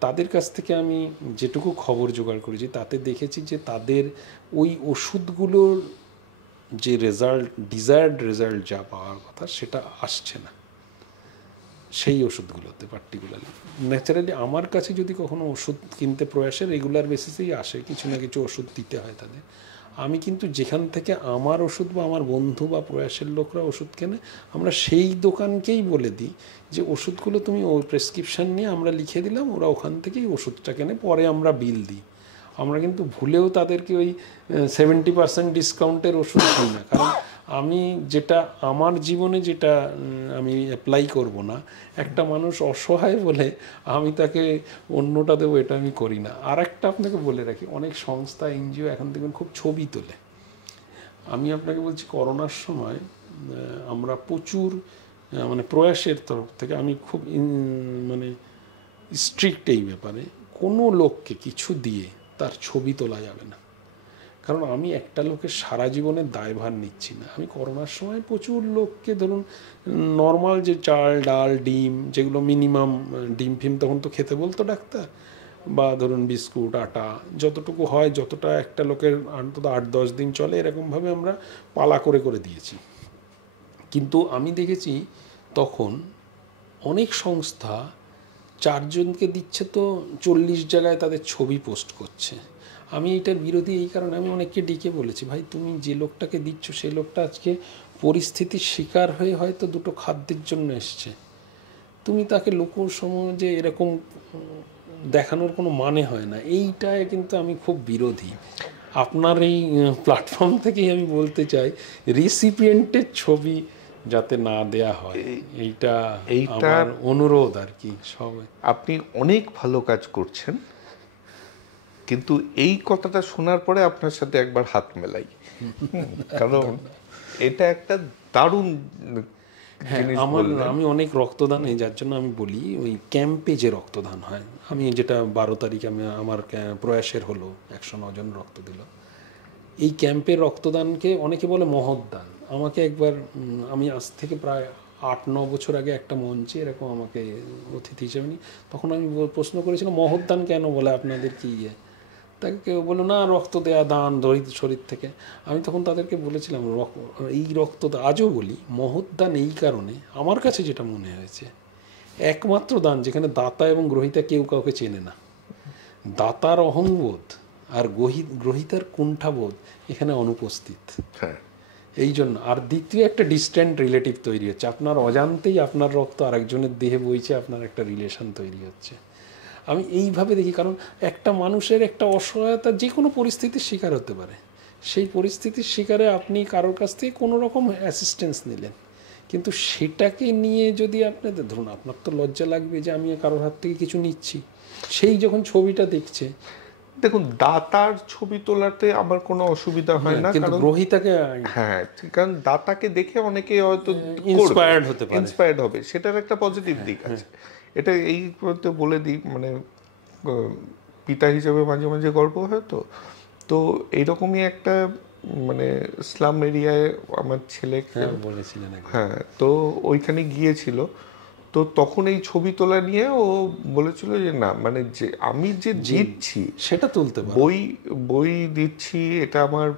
তাদের কাছ থেকে আমি যেটুকু খবর জোগাড় করেছি তাতে দেখেছি যে তাদের ওই ওষুধগুলোর যে রেজাল্ট, ডিজায়ার্ড রেজাল্ট যা পাওয়ার কথা, সেটা আসছে না সেই ওষুধগুলোতে পার্টিকুলারলি। ন্যাচারালি আমার কাছে যদি কখনো ওষুধ কিনতে প্রয়াসে রেগুলার বেসিসেই আসে, কিছু না কিছু ওষুধ দিতে হয় তাদের। আমি কিন্তু যেখান থেকে আমার ওষুধ বা আমার বন্ধু বা প্রয়াসের লোকরা ওষুধ কেনে, আমরা সেই দোকানকেই বলে দিই যে ওষুধগুলো তুমি ওই প্রেসক্রিপশান নিয়ে আমরা লিখে দিলাম, ওরা ওখান থেকেই ওষুধটা কেনে, পরে আমরা বিল দিই। আমরা কিন্তু ভুলেও তাদেরকে ওই 70% ডিসকাউন্টের ওষুধ দিই না, কারণ আমি যেটা আমার জীবনে যেটা আমি অ্যাপ্লাই করব না, একটা মানুষ অসহায় বলে আমি তাকে অন্যটা দেবো, এটা আমি করি না। আর একটা আপনাকে বলে রাখি, অনেক সংস্থা এনজিও এখন দেখবেন খুব ছবি তোলে। আমি আপনাকে বলছি, করোনার সময় আমরা প্রচুর মানে প্রয়াসের তরফ থেকে আমি খুব মানে স্ট্রিক্ট এই ব্যাপারে, কোনো লোককে কিছু দিয়ে তার ছবি তোলা যাবে না। কারণ আমি একটা লোকের সারা জীবনের দায়ভার নিচ্ছি না। আমি করোনার সময় প্রচুর লোককে ধরুন নর্মাল যে চাল ডাল ডিম যেগুলো মিনিমাম, ডিম ফিম তখন তো খেতে বলতো ডাক্তার, বা ধরুন বিস্কুট আটা যতটুকু হয়, যতটা একটা লোকের অন্তত 8-10 দিন চলে, এরকমভাবে আমরা পালা করে করে দিয়েছি। কিন্তু আমি দেখেছি তখন অনেক সংস্থা 4 জনকে দিচ্ছে তো 40 জায়গায় তাদের ছবি পোস্ট করছে। আমি এটার বিরোধী এই কারণে আমি অনেককে ডেকে বলেছি, ভাই তুমি যে লোকটাকে দিচ্ছ সেই লোকটা আজকে পরিস্থিতির শিকার হয়ে হয়তো দুটো খাদ্যের জন্য এসছে, তুমি তাকে লোক সমাজে এরকম দেখানোর কোনো মানে হয় না। এইটায় কিন্তু আমি খুব বিরোধী। আপনার এই প্ল্যাটফর্ম থেকেই আমি বলতে চাই, রিসিপিয়েন্টের ছবি যাতে না দেয়া হয়, এইটা আমার অনুরোধ আর কি। সবাই আপনি অনেক ভালো কাজ করছেন, কিন্তু এই কথাটা শোনার পরে আপনার সাথে একবার হাত মেলাই, কারণ এটা একটা দারুণ জিনিস বললেন। আমি অনেক রক্তদান, যার জন্য আমি বলি ওই ক্যাম্পে যে রক্তদান হয়, আমি যেটা 12 তারিখে আমার প্রয়াসের হলো 109 জন রক্ত দিল, এই ক্যাম্পের রক্তদানকে অনেকে বলে মহৎ দান। আমাকে একবার আমি আজ থেকে প্রায় 8-9 বছর আগে একটা মঞ্চে এরকম আমাকে অতিথি হিসেবে নিই, তখন আমি প্রশ্ন করেছিলাম মহৎ দান কেন বলে আপনাদের কি ইয়ে, তাকে কেউ বললো না রক্ত দেয়া দান শরীর থেকে। আমি তখন তাদেরকে বলেছিলাম এই রক্ত আজও বলি মহৎ দান এই কারণে আমার কাছে যেটা মনে হয়েছে, একমাত্র দান যেখানে দাতা এবং গ্রহীতা কেউ কাউকে চেনে না, দাতার অহংবোধ আর গ্রহীতার কুণ্ঠাবোধ এখানে অনুপস্থিত। এই জন্য আর দ্বিতীয় একটা ডিস্ট্যান্ট রিলেটিভ তৈরি হচ্ছে, আপনার অজান্তেই আপনার রক্ত আরেকজনের দেহে বইছে, আপনার একটা রিলেশন তৈরি হচ্ছে। আমি এইভাবে দেখি, কারণ একটা মানুষের একটা অসহায়তা যে কোনো পরিস্থিতির শিকার হতে পারে, সেই পরিস্থিতির শিকারে আপনি কারোর কাছ থেকে কোনো রকম অ্যাসিস্ট্যান্স নিলেন, কিন্তু সেটাকে নিয়ে যদি আপনাদের ধরুন আপনার তো লজ্জা লাগবে যে আমি কারোর হাত থেকে কিছু নিচ্ছি, সেই যখন ছবিটা দেখছে, দেখুন দাতার ছবি তোলাতে আমার কোনো অসুবিধা হয় না, কিন্তু গ্রহীতাকে কারণ দাতাকে দেখে অনেকে হয়তো ইন্সপায়ার্ড হতে পারে, ইন্সপায়ার্ড হবে, সেটার একটা পজিটিভ দিক আছে। এটা এই বলে দিই, মানে পিতা হিসেবে মাঝে মাঝে গর্ব হয় তো এইরকমই একটা মানে স্লাম এরিয়ায় আমার ছেলে বলেছিলেন, হ্যাঁ, তো ওইখানে গিয়েছিল, তো তখন এই ছবি তোলা নিয়ে ও বলেছিল যে না মানে যে আমি যে দিচ্ছি সেটা তুলতে বই দিচ্ছি এটা আমার,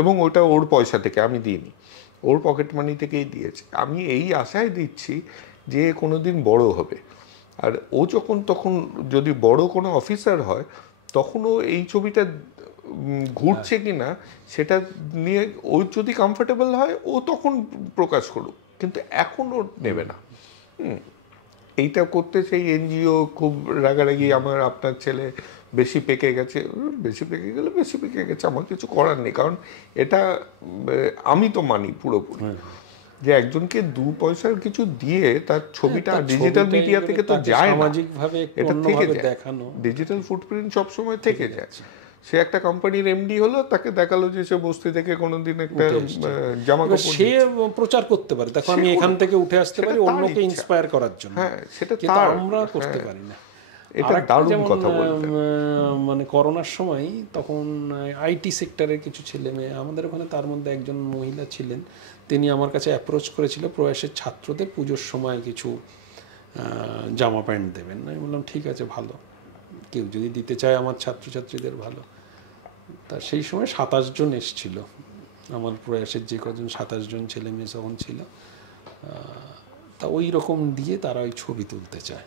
এবং ওটা ওর পয়সা থেকে আমি দিইনি, ওর পকেট মানি থেকেই দিয়েছে, আমি এই আশায় দিচ্ছি যে কোনোদিন বড় হবে, আর ও তখন যদি বড় কোনো অফিসার হয় তখন ও এই ছবিটা ঘুরছে কিনা সেটা নিয়ে ও যদি কমফোর্টেবল হয় ও তখন প্রকাশ করুক, কিন্তু এখন ও নেবে না। এইটা করতে সেই এনজিও খুব রাগারাগি, আপনার ছেলে বেশি পেকে গেছে, বেশি পেকে গেছে, আমার কিছু করার নেই, কারণ এটা আমি তো মানি পুরোপুরি যে একজনকে 2 পয়সার কিছু দিয়ে তার ছবিটা ডিজিটাল মিডিয়া থেকে তো যায় না, এটা থেকে দেখানো ডিজিটাল ফুটপ্রিন্ট সবসময় থেকে যায়। সে একটা কোম্পানির এমডি হলো, তাকে দেখালো যে সে বস্তি থেকে কোনোদিন একটা জামা কাপড় সে প্রচার করতে পারে, দেখো আমি এখান থেকে উঠে আসতে পারি অন্যকে ইন্সপায়ার করার জন্য, হ্যাঁ সেটা আমরা করতে পারি না। এটা দারুণ কথা বললেন। মানে করোনার সময় তখন আইটি সেক্টরের কিছু ছেলে মেয়ে আমাদের ওখানে, তার মধ্যে একজন মহিলা ছিলেন, তিনি আমার কাছে অ্যাপ্রোচ করেছিল প্রয়াসের ছাত্রদের পুজোর সময় কিছু জামা প্যান্ট দেবেন। আমি বললাম ঠিক আছে, ভালো, কেউ যদি দিতে চায় আমার ছাত্রছাত্রীদের ভালো। তা সেই সময় 27 জন এসেছিল আমার প্রয়াসের, যে কজন 27 জন ছেলে মেয়ে তখন ছিল, তা ওই রকম দিয়ে তারা ওই ছবি তুলতে চায়।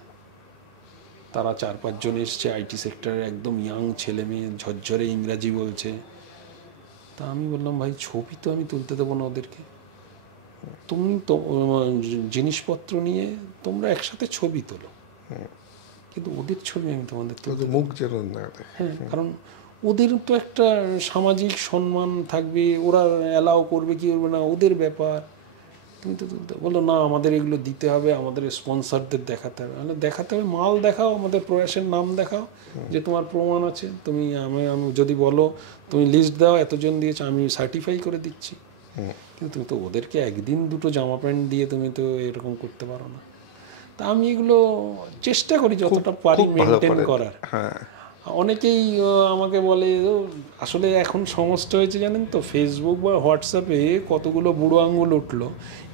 তারা 4-5 জন এসছে আইটি সেক্টরের, একদম ইয়াং ছেলে মেয়ে, ঝরঝরে ইংরাজি বলছে। তা আমি বললাম ভাই ছবি তো আমি তুলতে দেবো না ওদেরকে, তুমি তো জিনিসপত্র নিয়ে তোমরা একসাথে ছবি তোলো, কিন্তু ওদের ছবি আমি তোমাদের তুলতে মুখ যেন না। হ্যাঁ, কারণ ওদের তো একটা সামাজিক সম্মান থাকবে, ওরা অ্যালাউ করবে কি করবে না ওদের ব্যাপার, তুমি তো তুলতে বললো না আমাদের এগুলো দিতে হবে, আমাদের স্পন্সরদের দেখাতে হবে। দেখাতে হবে, মাল দেখাও, আমাদের প্রয়াসের নাম দেখাও যে তোমার প্রমাণ আছে, তুমি আমি যদি বলো তুমি লিস্ট দাও এতজন দিয়েছো, আমি সার্টিফাই করে দিচ্ছি। কিন্তু তুমি তো ওদেরকে একদিন দুটো জামা প্যান্ট দিয়ে তুমি তো এরকম করতে পারো না। তা আমি এগুলো চেষ্টা করি যতটা পারি খুব ভালো মেনটেন করেন। করার। হ্যাঁ, অনেকেই আমাকে বলে আসলে এখন সমস্যা হয়েছে জানেন তো, ফেসবুক বা হোয়াটসঅ্যাপে কতগুলো বুড়ো আঙুল উঠলো,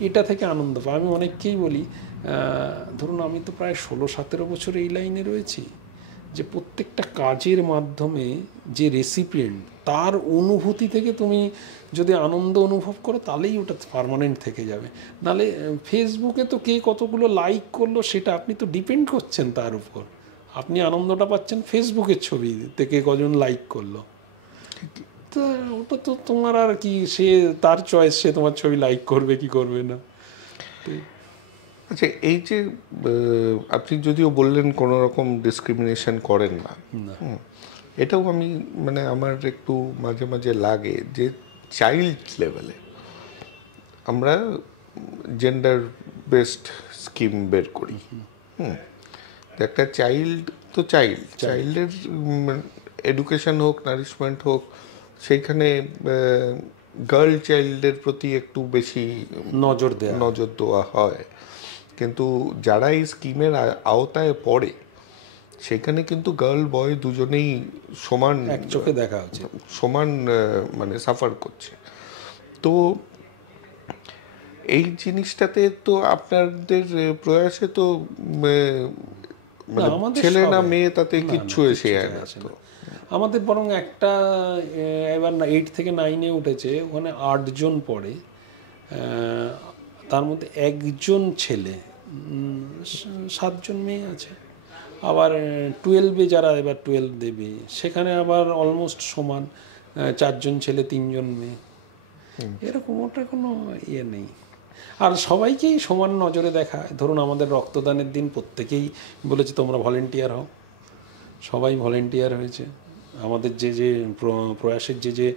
এটা থেকে আনন্দ পাই। আমি অনেককেই বলি, ধরুন আমি তো প্রায় 16-17 বছর এই লাইনে রয়েছি, যে প্রত্যেকটা কাজের মাধ্যমে যে রেসিপিয়েন্ট তার অনুভূতি থেকে তুমি যদি আনন্দ অনুভব করো তাহলেই ওটা পার্মানেন্ট থেকে যাবে। নাহলে ফেসবুকে তো কে কতগুলো লাইক করলো সেটা আপনি তো ডিপেন্ড করছেন তার উপর। আপনি আনন্দটা পাচ্ছেন ফেসবুকের ছবি থেকে কজন লাইক করলো, তো ওটা তো তোমার আর কি, সে তার চয়েস, সে তোমার ছবি লাইক করবে কি করবে না। আচ্ছা, এই যে আপনি যদিও বললেন কোনো রকম ডিসক্রিমিনেশন করেন না, এটাও আমি মানে আমার একটু মাঝে মাঝে লাগে যে চাইল্ড লেভেলে আমরা জেন্ডার বেসড স্কিম বের করি। একটা চাইল্ড তো চাইল্ডের এডুকেশন হোক, নারিশমেন্ট হোক, সেইখানে গার্ল চাইল্ডের প্রতি একটু বেশি নজর দেওয়া হয়। কিন্তু যারা এই স্কিমের আওতায় পড়ে সেখানে কিন্তু গার্ল বয় দুজনেই সমান এক চোখে দেখা উচিত, সমান মানে সাফার করছে। তো এই জিনিসটাতে তো আপনাদের প্রয়াসে তো মানে ছেলে না মেয়ে তাতে কিচ্ছু এসে যায় না। তো আমাদের বরং একটা এবার 8 থেকে 9-এ উঠেছে, ওখানে 8 জন পড়ে, তার মধ্যে 1 জন ছেলে, 7 জন মেয়ে আছে। আবার 12-এ যারা এবার 12 দেবে সেখানে আবার অলমোস্ট সমান, 4 জন ছেলে 3 জন মেয়ে, এরকম ওটা কোনো ইয়ে নেই। আর সবাইকেই সমান নজরে দেখা। ধরুন আমাদের রক্তদানের দিন প্রত্যেকেই বলেছে তোমরা ভলেন্টিয়ার হও, সবাই ভলেন্টিয়ার হয়েছে। আমাদের যে যে প্রয়াসের যে যে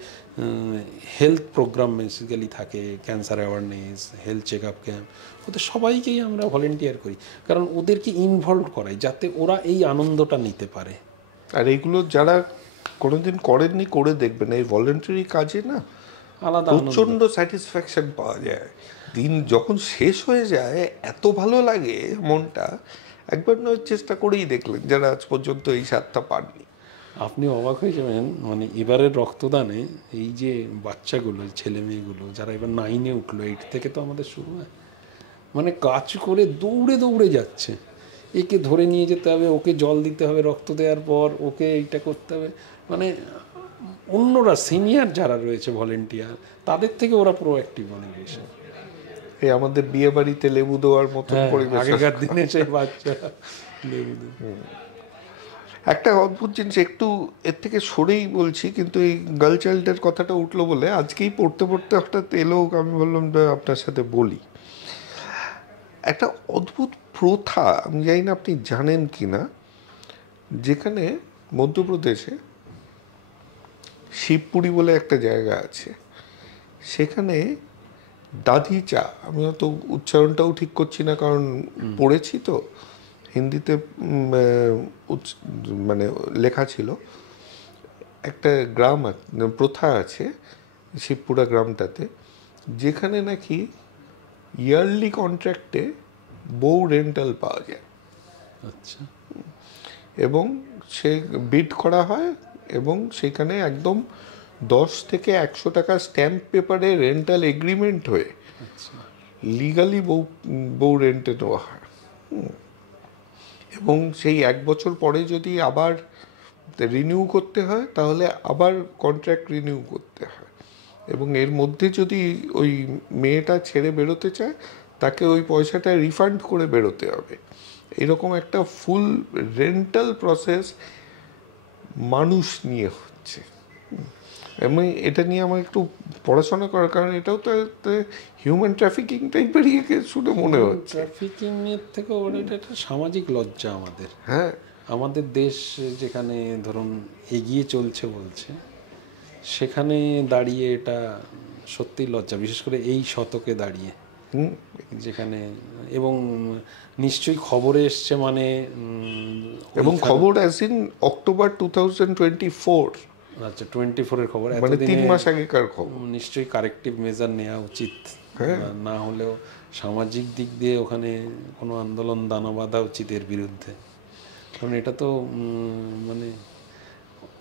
হেলথ প্রোগ্রাম বেসিক্যালি থাকে, cancer awareness, health check up camp, ওদের সবাইকেই আমরা ভলেন্টিয়ার করি, কারণ ওদেরকে ইনভলভ করাই যাতে ওরা এই আনন্দটা নিতে পারে। আর এইগুলো যারা কোনোদিন করেননি করে দেখবেন, এই ভলেন্টারি কাজে না আলাদা প্রচণ্ড স্যাটিসফ্যাকশন পাওয়া যায়। দিন যখন শেষ হয়ে যায় এত ভালো লাগে মনটা, একবার নয় চেষ্টা করেই দেখলেন যারা আজ পর্যন্ত এই স্বাদটা পাননি। আপনি অবাক হয়ে যাবেন, মানে এবারের রক্তদানে এই যে বাচ্চাগুলো, ছেলে মেয়েগুলো যারা এবার 9-এ উঠলো, 8 থেকে তো আমাদের শুরু হয়, মানে কাজ করে দৌড়ে দৌড়ে যাচ্ছে, একে ধরে নিয়ে যেতে হবে, ওকে জল দিতে হবে রক্ত দেওয়ার পর, ওকে এইটা করতে হবে, মানে অন্যরা সিনিয়র যারা রয়েছে ভলেন্টিয়ার তাদের থেকে ওরা প্রোঅ্যাক্টিভ অনেক বেশি। এই আমাদের বিয়ে বাড়িতে লেবু দেওয়ার মতো পরিবেশ আগেকার দিনে সেই বাচ্চা লেবু দেবে। একটা অদ্ভুত জিনিস, একটু এর থেকে সরেই বলছি, কিন্তু এই গার্ল চাইল্ডের কথাটা উঠলো বলে আজকেই পড়তে পড়তে হঠাৎ এলো, আমি বললাম আপনার সাথে বলি। একটা অদ্ভুত প্রথা, আমি জানি না আপনি জানেন কি না, যেখানে মধ্যপ্রদেশে শিবপুরি বলে একটা জায়গা আছে, সেখানে দাদি চা, আমি হয়তো উচ্চারণটাও ঠিক করছি না কারণ পড়েছি তো হিন্দিতে, মানে লেখা ছিল, একটা গ্রাম প্রথা আছে শিবপুরা গ্রামটাতে, যেখানে নাকি ইয়ারলি কন্ট্রাক্টে বউ রেন্টাল পাওয়া যায়। আচ্ছা, এবং সে বিড করা হয় এবং সেখানে একদম 10 থেকে 100 টাকা স্ট্যাম্প পেপারে রেন্টাল এগ্রিমেন্ট হয়ে লিগালি বউ রেন্টে নেওয়া হয়। এবং সেই 1 বছর পরে যদি আবার রিনিউ করতে হয় তাহলে আবার কন্ট্রাক্ট রিনিউ করতে হয়, এবং এর মধ্যে যদি ওই মেয়েটা ছেড়ে বেরোতে চায় তাকে ওই পয়সাটা রিফান্ড করে বেরোতে হবে। এরকম একটা ফুল রেন্টাল প্রসেস মানুষ নিয়ে হচ্ছে। এবং এটা নিয়ে আমার একটু পড়াশোনা করার, কারণ এটাও তো হিউম্যান ট্রাফিকিং টাইপেরই শুনে মনে হচ্ছে। ট্রাফিকিং এর থেকে ওটা একটা সামাজিক লজ্জা আমাদের। হ্যাঁ, আমাদের দেশ যেখানে ধরুন এগিয়ে চলছে বলছে, সেখানে দাঁড়িয়ে এটা সত্যি লজ্জা, বিশেষ করে এই শতকে দাঁড়িয়ে যেখানে, এবং নিশ্চয়ই খবরে এসছে, মানে এবং খবর অ্যাজ ইন অক্টোবর 2024 আচ্ছা 24-এর খবর, মানে 3 এতদিনে মাস আগেকার খবর। নিশ্চয়ই কারেক্টিভ মেজার নেওয়া উচিত। না হলেও সামাজিক দিক দিয়ে ওখানে কোনো আন্দোলন দানা বাঁধা উচিত এর বিরুদ্ধে, কারণ এটা তো মানে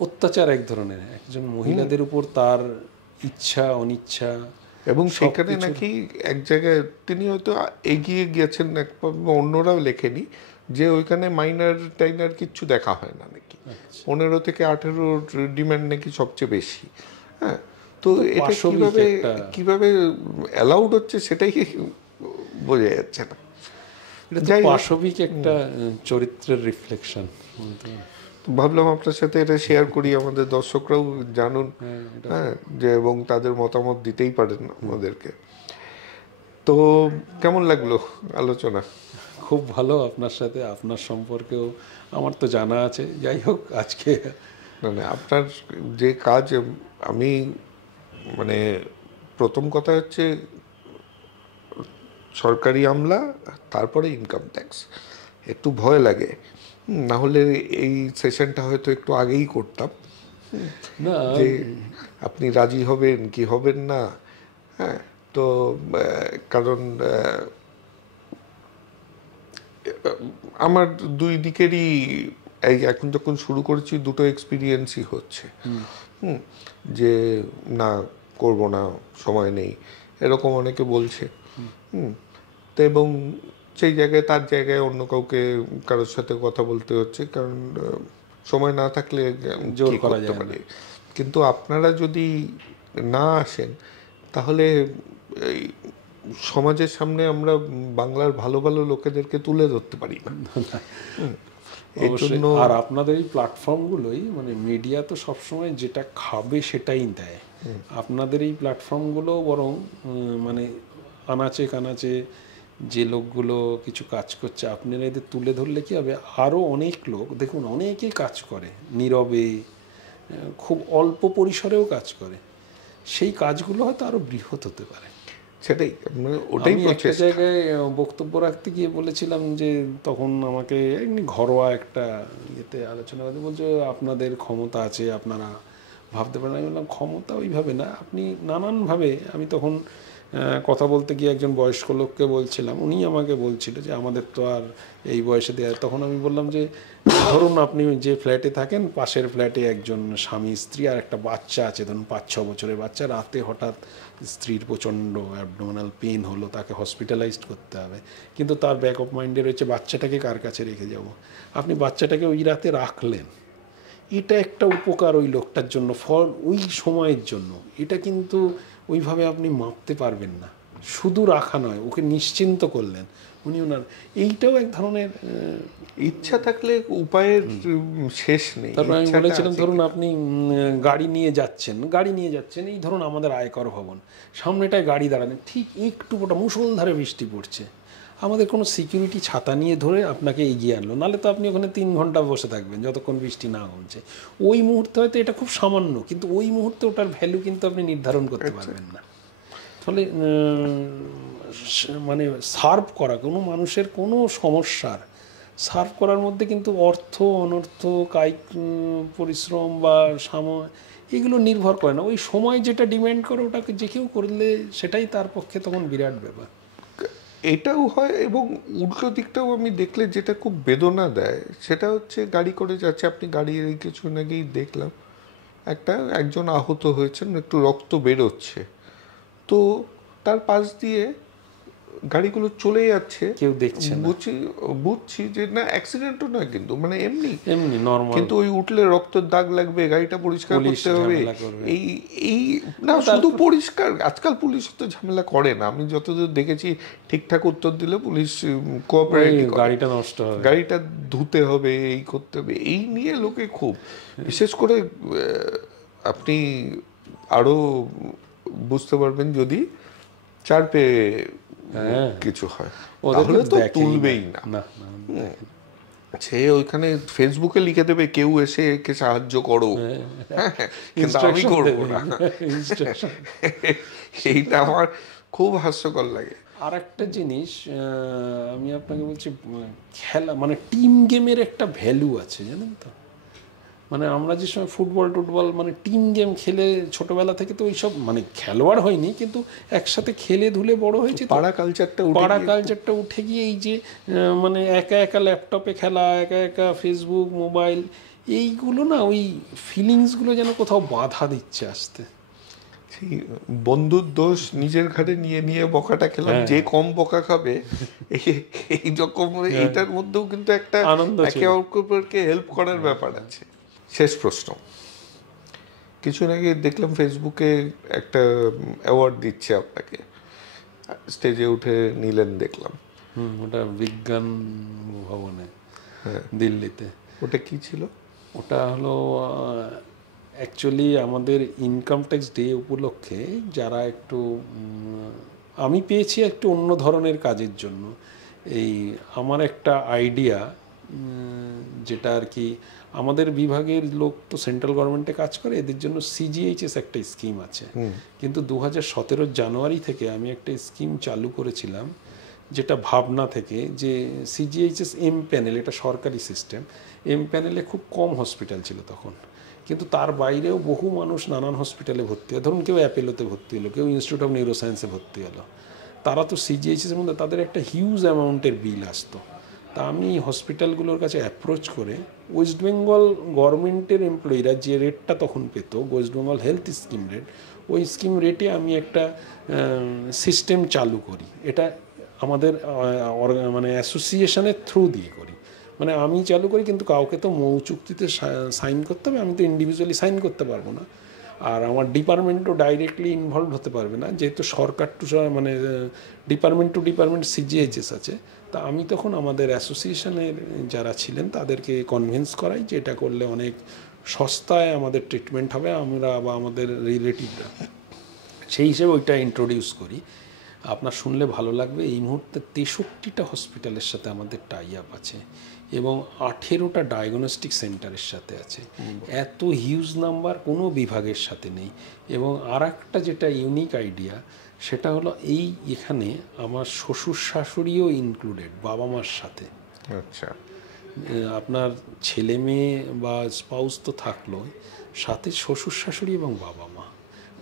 অত্যাচার এক ধরনের, একজন মহিলাদের উপর তার ইচ্ছা অনিচ্ছা। এবং সেখানে নাকি এক জায়গায় তিনি হয়তো এগিয়ে গিয়েছেন, অন্যরাও লেখেনি যে ওইখানে মাইনার টাইনার কিচ্ছু দেখা হয় না নাকি, 15 থেকে 18 ডিমান্ড নাকি সবচেয়ে বেশি। হ্যাঁ, তো এটা কিভাবে অ্যালাউড হচ্ছে সেটাই বোঝা যাচ্ছে না। পাশবিক একটা চরিত্রের রিফ্লেকশন। ভাবলাম আপনার সাথে এটা শেয়ার করি, আমাদের দর্শকরাও জানুন। হ্যাঁ, যে এবং তাদের মতামত দিতেই পারেন আমাদেরকে। তো কেমন লাগলো আলোচনা? খুব ভালো, আপনার সাথে, আপনার সম্পর্কেও আমার তো জানা আছে। যাই হোক, আজকে মানে আপনার যে কাজ, আমি মানে প্রথম কথা হচ্ছে সরকারি আমলা, তারপরে ইনকাম ট্যাক্স, একটু ভয় লাগে। না হলে এই সেশনটা হয়তো একটু আগেই করতাম, না যে আপনি রাজি হবেন কি হবেন না। হ্যাঁ, তো কারণ আমার দুই দিকেরই এই এখন যখন শুরু করেছি দুটো এক্সপিরিয়েন্সই হচ্ছে। যে না করব না, সময় নেই, এরকম অনেকে বলছে। তো এবং সেই জায়গায় তার জায়গায় অন্য কাউকে কারোর সাথে কথা বলতে হচ্ছে, কারণ সময় না থাকলে জোর কি করা করতে যায় পারে। কিন্তু আপনারা যদি না আসেন তাহলে এই সমাজের সামনে আমরা বাংলার ভালো ভালো লোকেদেরকে তুলে ধরতে পারি না। আর আপনাদের এই প্ল্যাটফর্মগুলোই, মানে মিডিয়া তো সবসময় যেটা খাবে সেটাই দেয়, আপনাদের এই প্ল্যাটফর্মগুলো বরং মানে আনাচে কানাচে যে লোকগুলো কিছু কাজ করছে আপনারা এদের তুলে ধরলে কি হবে, আরও অনেক লোক দেখুন, অনেকেই কাজ করে নীরবে, খুব অল্প পরিসরেও কাজ করে, সেই কাজগুলো হয়তো আরও বৃহৎ হতে পারে। সেটাই, ওটাই একটা জায়গায় বক্তব্য রাখতে গিয়ে বলেছিলাম যে, তখন আমাকে এমনি ঘরোয়া একটা ইয়েতে আলোচনা করতে বলছে আপনাদের ক্ষমতা আছে, আপনারা ভাবতে পারেন। আমি বললাম ক্ষমতা ওইভাবে না, আপনি নানানভাবে। আমি তখন কথা বলতে গিয়ে একজন বয়স্ক লোককে বলছিলাম, উনি আমাকে বলছিল যে আমাদের তো আর এই বয়সে দেওয়া। তখন আমি বললাম যে ধরুন আপনি যে ফ্ল্যাটে থাকেন, পাশের ফ্ল্যাটে একজন স্বামী স্ত্রী আর একটা বাচ্চা আছে, ধরুন 5-6 বছরের বাচ্চা। রাতে হঠাৎ স্ত্রীর প্রচণ্ড অ্যাবডোমিনাল পেন হলো, তাকে হসপিটালাইজড করতে হবে, কিন্তু তার ব্যাক অফ মাইন্ডে রয়েছে বাচ্চাটাকে কার কাছে রেখে যাব। আপনি বাচ্চাটাকে ওই রাতে রাখলেন, এটা একটা উপকার ওই লোকটার জন্য, ফর ওই সময়ের জন্য। এটা কিন্তু ওইভাবে আপনি মাপতে পারবেন না। শুধু রাখা নয়, ওকে নিশ্চিন্ত করলেন, উনি ওনার, এইটাও এক ধরনের ইচ্ছা থাকলে উপায়ের শেষ নেই। তারপর আমি বলেছিলাম ধরুন আপনি গাড়ি নিয়ে যাচ্ছেন, এই ধরুন আমাদের আয়কর ভবন, সামনেটায় গাড়ি দাঁড়ালেন, ঠিক একটু ওটা মুষলধারে বৃষ্টি পড়ছে, আমাদের কোনো সিকিউরিটি ছাতা নিয়ে ধরে আপনাকে এগিয়ে আনলো, নাহলে তো আপনি ওখানে 3 ঘন্টা বসে থাকবেন যতক্ষণ বৃষ্টি না কমছে। ওই মুহূর্তে হয়তো এটা খুব সামান্য, কিন্তু ওই মুহূর্তে ওটার ভ্যালু কিন্তু আপনি নির্ধারণ করতে পারবেন না। ফলে মানে সার্ভ করা কোনো মানুষের কোনো সমস্যার সার্ভ করার মধ্যে কিন্তু অর্থ অনর্থ, কায়িক পরিশ্রম বা সময়, এগুলো নির্ভর করে না। ওই সময় যেটা ডিমান্ড করে ওটাকে যে কেউ করলে সেটাই তার পক্ষে তখন বিরাট ব্যাপার। এটাও হয়, এবং উল্টো দিকটাও আমি দেখলে যেটা খুব বেদনা দেয় সেটা হচ্ছে, গাড়ি করে যাচ্ছে, আপনি গাড়ির এই কিছুদিন আগেই দেখলাম একজন আহত হয়েছেন, একটু রক্ত বেরোচ্ছে, তো তার পাশ দিয়ে গাড়িগুলো চলে যাচ্ছে, কেউ দেখছে না। বুঝছি যে না অ্যাক্সিডেন্টও নয়, কিন্তু মানে এমনি নরমাল, কিন্তু ওই উঠলে রক্তের দাগ লাগবে, গাড়িটা পরিষ্কার করতে হবে, এই না শুধু পরিষ্কার, আজকাল পুলিশ তো ঝামেলা করে না, আমি যতদূর দেখেছি ঠিকঠাক উত্তর দিলে পুলিশ কোঅপারেট করে। গাড়িটা নষ্ট হবে, গাড়িটা ধুতে হবে, এই করতে হবে, এই নিয়ে লোকে খুব, বিশেষ করে আপনি আরো বুঝতে পারবেন যদি চার পেয়ে কিছু হয়, তাহলে তো তুলবেই না। সে ওইখানে ফেসবুকে লিখে দেবে কেউ এসে একে সাহায্য করো, কিন্তু আমি করবো না। এইটা আমার খুব হাস্যকর লাগে। আর একটা জিনিস আমি আপনাকে বলছি, খেলা মানে টিম গেমের একটা ভ্যালু আছে, জানেন তো। মানে আমরা যে সময় ফুটবল টুটবল মানে টিম গেম খেলে ছোটবেলা থেকে তো ওইসব মানে খেলোয়াড় হয়নি, কিন্তু একসাথে খেলে ধুলে বড় হয়েছে তো। পাড়া কালচারটা পাড়া কালচারটা উঠে গিয়ে এই যে মানে একা একা ল্যাপটপে খেলা, একা একা ফেসবুক মোবাইল, এইগুলো না ওই ফিলিংসগুলো যেন কোথাও বাধা দিচ্ছে আসতে। বন্ধুর দোষ নিজের ঘাড়ে নিয়ে নিয়ে বকাটা খেলাম, যে কম বকা খাবে এই রকম, এইটার মধ্যেও কিন্তু একটা আনন্দ ছিল। একে অপরকে হেল্প করার ব্যাপার আছে। শেষ প্রশ্ন, কিছু আগে দেখলাম ফেসবুকে একটা অ্যাওয়ার্ড দিচ্ছে আপনাকে, স্টেজে উঠে নিলেন দেখলাম। ওটা বিজ্ঞান ভবনে, দিল্লিতে। ওটা কি ছিল? ওটা হলো অ্যাকচুয়ালি আমাদের ইনকাম ট্যাক্স ডে উপলক্ষে যারা একটু আমি পেয়েছি একটু অন্য ধরনের কাজের জন্য। এই আমার একটা আইডিয়া, যেটা আর কি আমাদের বিভাগের লোক তো সেন্ট্রাল গভর্নমেন্টে কাজ করে, এদের জন্য সিজিএইচএস একটা স্কিম আছে, কিন্তু 2017 জানুয়ারি থেকে আমি একটা স্কিম চালু করেছিলাম, যেটা ভাবনা থেকে, যে সিজিএইচএস এম প্যানেল, এটা সরকারি সিস্টেম। এম প্যানেলে খুব কম হসপিটাল ছিল তখন, কিন্তু তার বাইরেও বহু মানুষ নানান হসপিটালে ভর্তি হয়। ধরুন কেউ অ্যাপেলোতে ভর্তি হলো, কেউ ইনস্টিটিউট অফ নিউরোসায়েন্সে ভর্তি হলো, তারা তো সিজিএইচএসের মধ্যে তাদের একটা হিউজ অ্যামাউন্টের বিল আসতো। তা আমি হসপিটালগুলোর কাছে অ্যাপ্রোচ করে ওয়েস্ট বেঙ্গল গভর্নমেন্টের এমপ্লয়িরা যে রেটটা তখন পেত, West Bengal health scheme rate, ওই স্কিম রেটে আমি একটা সিস্টেম চালু করি। এটা আমাদের মানে অ্যাসোসিয়েশনের থ্রু দিয়ে করি, মানে আমি চালু করি, কিন্তু কাউকে তো মৌ চুক্তিতে সাইন করতে হবে, আমি তো ইন্ডিভিজুয়ালি সাইন করতে পারবো না। আর আমার ডিপার্টমেন্টও ডাইরেক্টলি ইনভলভ হতে পারবে না, যেহেতু সরকার টু মানে ডিপার্টমেন্ট টু ডিপার্টমেন্ট সিজিএইচএস আছে। তা আমি তখন আমাদের অ্যাসোসিয়েশনের যারা ছিলেন তাদেরকে কনভিন্স করাই যে এটা করলে অনেক সস্তায় আমাদের ট্রিটমেন্ট হবে, আমরা বা আমাদের রিলেটিভরা। সেই হিসেবে ওইটা ইন্ট্রোডিউস করি। আপনার শুনলে ভালো লাগবে, এই মুহূর্তে 63টা হসপিটালের সাথে আমাদের টাই আপ আছে এবং 18টা ডায়াগনস্টিক সেন্টারের সাথে আছে। এত হিউজ নাম্বার কোনো বিভাগের সাথে নেই। এবং আর একটা যেটা ইউনিক আইডিয়া, সেটা হলো এখানে আমার শ্বশুর শাশুড়িও ইনক্লুডেড, বাবা মার সাথে। আচ্ছা, আপনার ছেলে মেয়ে বা স্পাউস তো থাকলো, সাথে শ্বশুর শাশুড়ি এবং বাবা মা,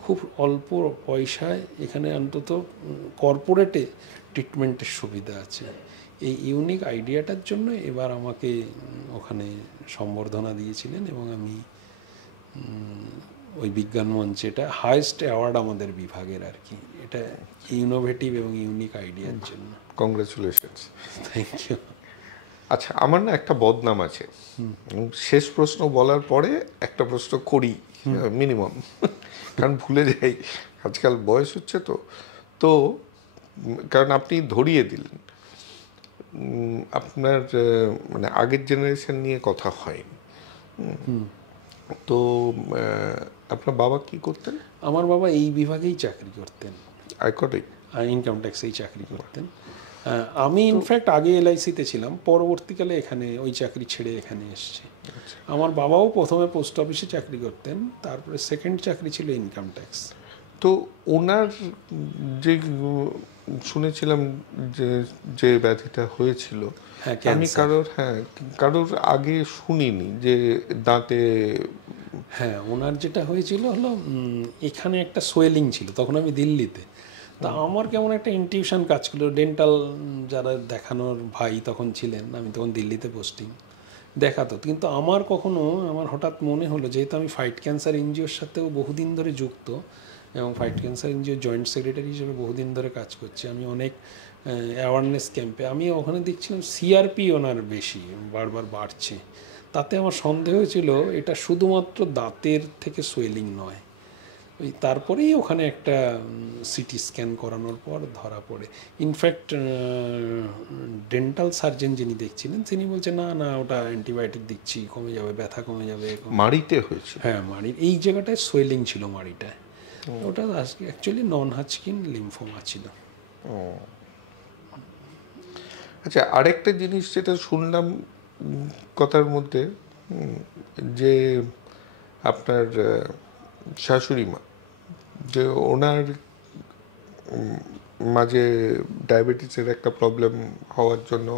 খুব অল্প পয়সায় এখানে অন্তত কর্পোরেটে ট্রিটমেন্টের সুবিধা আছে। এই ইউনিক আইডিয়াটার জন্য এবার আমাকে ওখানে সম্বর্ধনা দিয়েছিলেন এবং আমি ওই বিজ্ঞান মঞ্চে, এটা হায়েস্ট অ্যাওয়ার্ড আমাদের বিভাগের আর কি, এটা ইনোভেটিভ এবং ইউনিক আইডিয়ার জন্য। কংগ্রেচুলেশনস। Thank you. আচ্ছা, আমার না একটা বদনাম আছে, শেষ প্রশ্ন বলার পরে একটা প্রশ্ন করি মিনিমাম, কারণ ভুলে যাই, আজকাল বয়স হচ্ছে তো। তো কারণ আপনি ধরিয়ে দিলেন, আপনার মানে আগের জেনারেশন নিয়ে কথা হয়নি। তো আপনার বাবা কি করতেন? আমার বাবা এই বিভাগেই চাকরি করতেন, আয়করে, ইনকাম ট্যাক্সেই চাকরি করতেন। আমি ইনফ্যাক্ট আগে এলআইসিতে ছিলাম, পরবর্তীকালে এখানে ওই চাকরি ছেড়ে এখানে এসেছি। আমার বাবাও প্রথমে পোস্ট অফিসে চাকরি করতেন, তারপরে সেকেন্ড চাকরি ছিল ইনকাম ট্যাক্স। তো ওনার যে শুনেছিলাম যে যে ব্যাধিটা হয়েছিল, আমি কারোর আগে শুনিনি যে দাঁতে। হ্যাঁ, ওনার যেটা হয়েছিল হলো এখানে একটা সোয়েলিং ছিল, তখন আমি দিল্লিতে। তা আমার কেমন একটা ইনটিউশন কাজ করলো, ডেন্টাল যারা দেখানোর ভাই তখন ছিলেন, আমি তখন দিল্লিতে পোস্টিং, দেখাতো। কিন্তু আমার হঠাৎ মনে হলো, যেহেতু আমি ফাইট ক্যান্সার এনজিওর সাথেও বহুদিন ধরে যুক্ত এবং ফাইট ক্যান্সার এনজিওর জয়েন্ট সেক্রেটারি হিসেবে বহুদিন ধরে কাজ করছি, আমি অনেক অ্যাওয়ারনেস ক্যাম্পে, আমি ওখানে দেখছিলাম সিআরপি ওনার বেশি বারবার বাড়ছে। তাতে আমার সন্দেহ ছিল এটা শুধুমাত্র দাঁতের থেকে সোয়েলিং নয়। ওই তারপরেই ওখানে একটা সিটি স্ক্যান করানোর পর ধরা পড়ে। ইনফ্যাক্ট ডেন্টাল সার্জন যিনি দেখছিলেন তিনি বলছে না না, ওটা অ্যান্টিবায়োটিক দিচ্ছি, কমে যাবে, ব্যথা কমে যাবে। মাড়িতে হয়েছে? হ্যাঁ, মাড়ির এই জায়গাটায় সোয়েলিং ছিল মাড়িটায়, ওটা অ্যাকচুয়ালি নন হাজকিন লিম্ফোমা ছিল। আচ্ছা, আরেকটা জিনিস যেটা শুনলাম কথার মধ্যে, যে আপনার শাশুড়ি মা, যে ওনার মাঝে ডায়াবেটিসের একটা প্রবলেম হওয়ার জন্য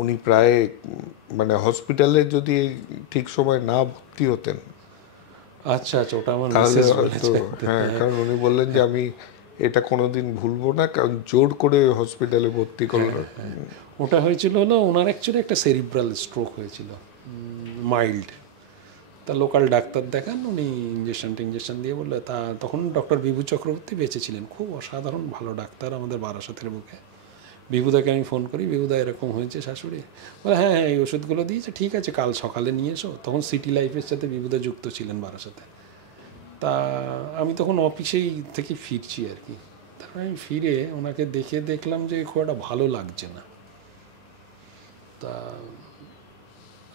উনি প্রায় মানে হসপিটালে যদি ঠিক সময় না ভর্তি হতেন আচ্ছা আচ্ছা, ওটা আমার তাহলে মিসেস হয়তো, বলেছে। হ্যাঁ, কারণ উনি বললেন যে আমি এটা কোনোদিন ভুলবো না, কারণ জোর করে হসপিটালে ভর্তি করলো। ওটা হয়েছিল হলো ওনার অ্যাকচুয়ালি একটা সেরিব্রাল স্ট্রোক হয়েছিল, মাইল্ড। তা লোকাল ডাক্তার দেখান, উনি ইঞ্জেকশন দিয়ে বললে, তখন ডক্টর বিভু চক্রবর্তী বেঁচে ছিলেন, খুব অসাধারণ ভালো ডাক্তার আমাদের বারাসাতের বুকে। বিভুদাকে আমি ফোন করি, বিভুদা এরকম হয়েছে শাশুড়ি, বলে হ্যাঁ হ্যাঁ এই ওষুধগুলো দিয়েছে, ঠিক আছে কাল সকালে নিয়ে এসো। তখন সিটি লাইফের সাথে বিভুদা যুক্ত ছিলেন বারাসাতে। তা আমি তখন অফিসেই থেকে ফিরছি আর কি। তারপরে আমি ফিরে ওনাকে দেখলাম যে খুব একটা ভালো লাগছে না। তা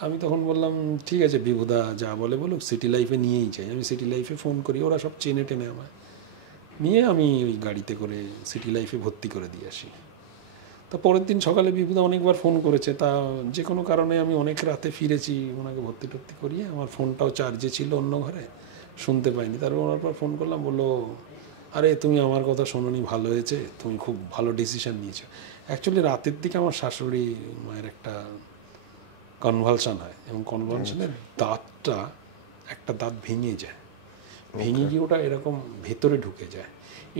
আমি তখন বললাম ঠিক আছে বিভুদা যা বলে বলুক, সিটি লাইফে নিয়েই যাই। আমি সিটি লাইফে ফোন করি, ওরা সব চেনে টেনে আমায় নিয়ে আমি ওই গাড়িতে করে সিটি লাইফে ভর্তি করে দিয়ে আসি। তা পরের দিন সকালে বিভুদা অনেকবার ফোন করেছে, তা যে কোনো কারণে আমি অনেক রাতে ফিরেছি, ওনাকে ভর্তি টর্তি করিয়ে আমার ফোনটাও চার্জে ছিল অন্য ঘরে, শুনতে পাইনি। তারপর ওনার পর ফোন করলাম, বললো আরে তুমি আমার কথা শোনোনি, ভালো হয়েছে, তুমি খুব ভালো ডিসিশন নিয়েছো। অ্যাকচুয়ালি রাতের দিকে আমার শাশুড়ি মায়ের একটা কনভালশন হয়, এবং কনভালশনের দাঁতটা একটা দাঁত ভেঙে যায়, ভেঙে গিয়ে ওটা এরকম ভেতরে ঢুকে যায়।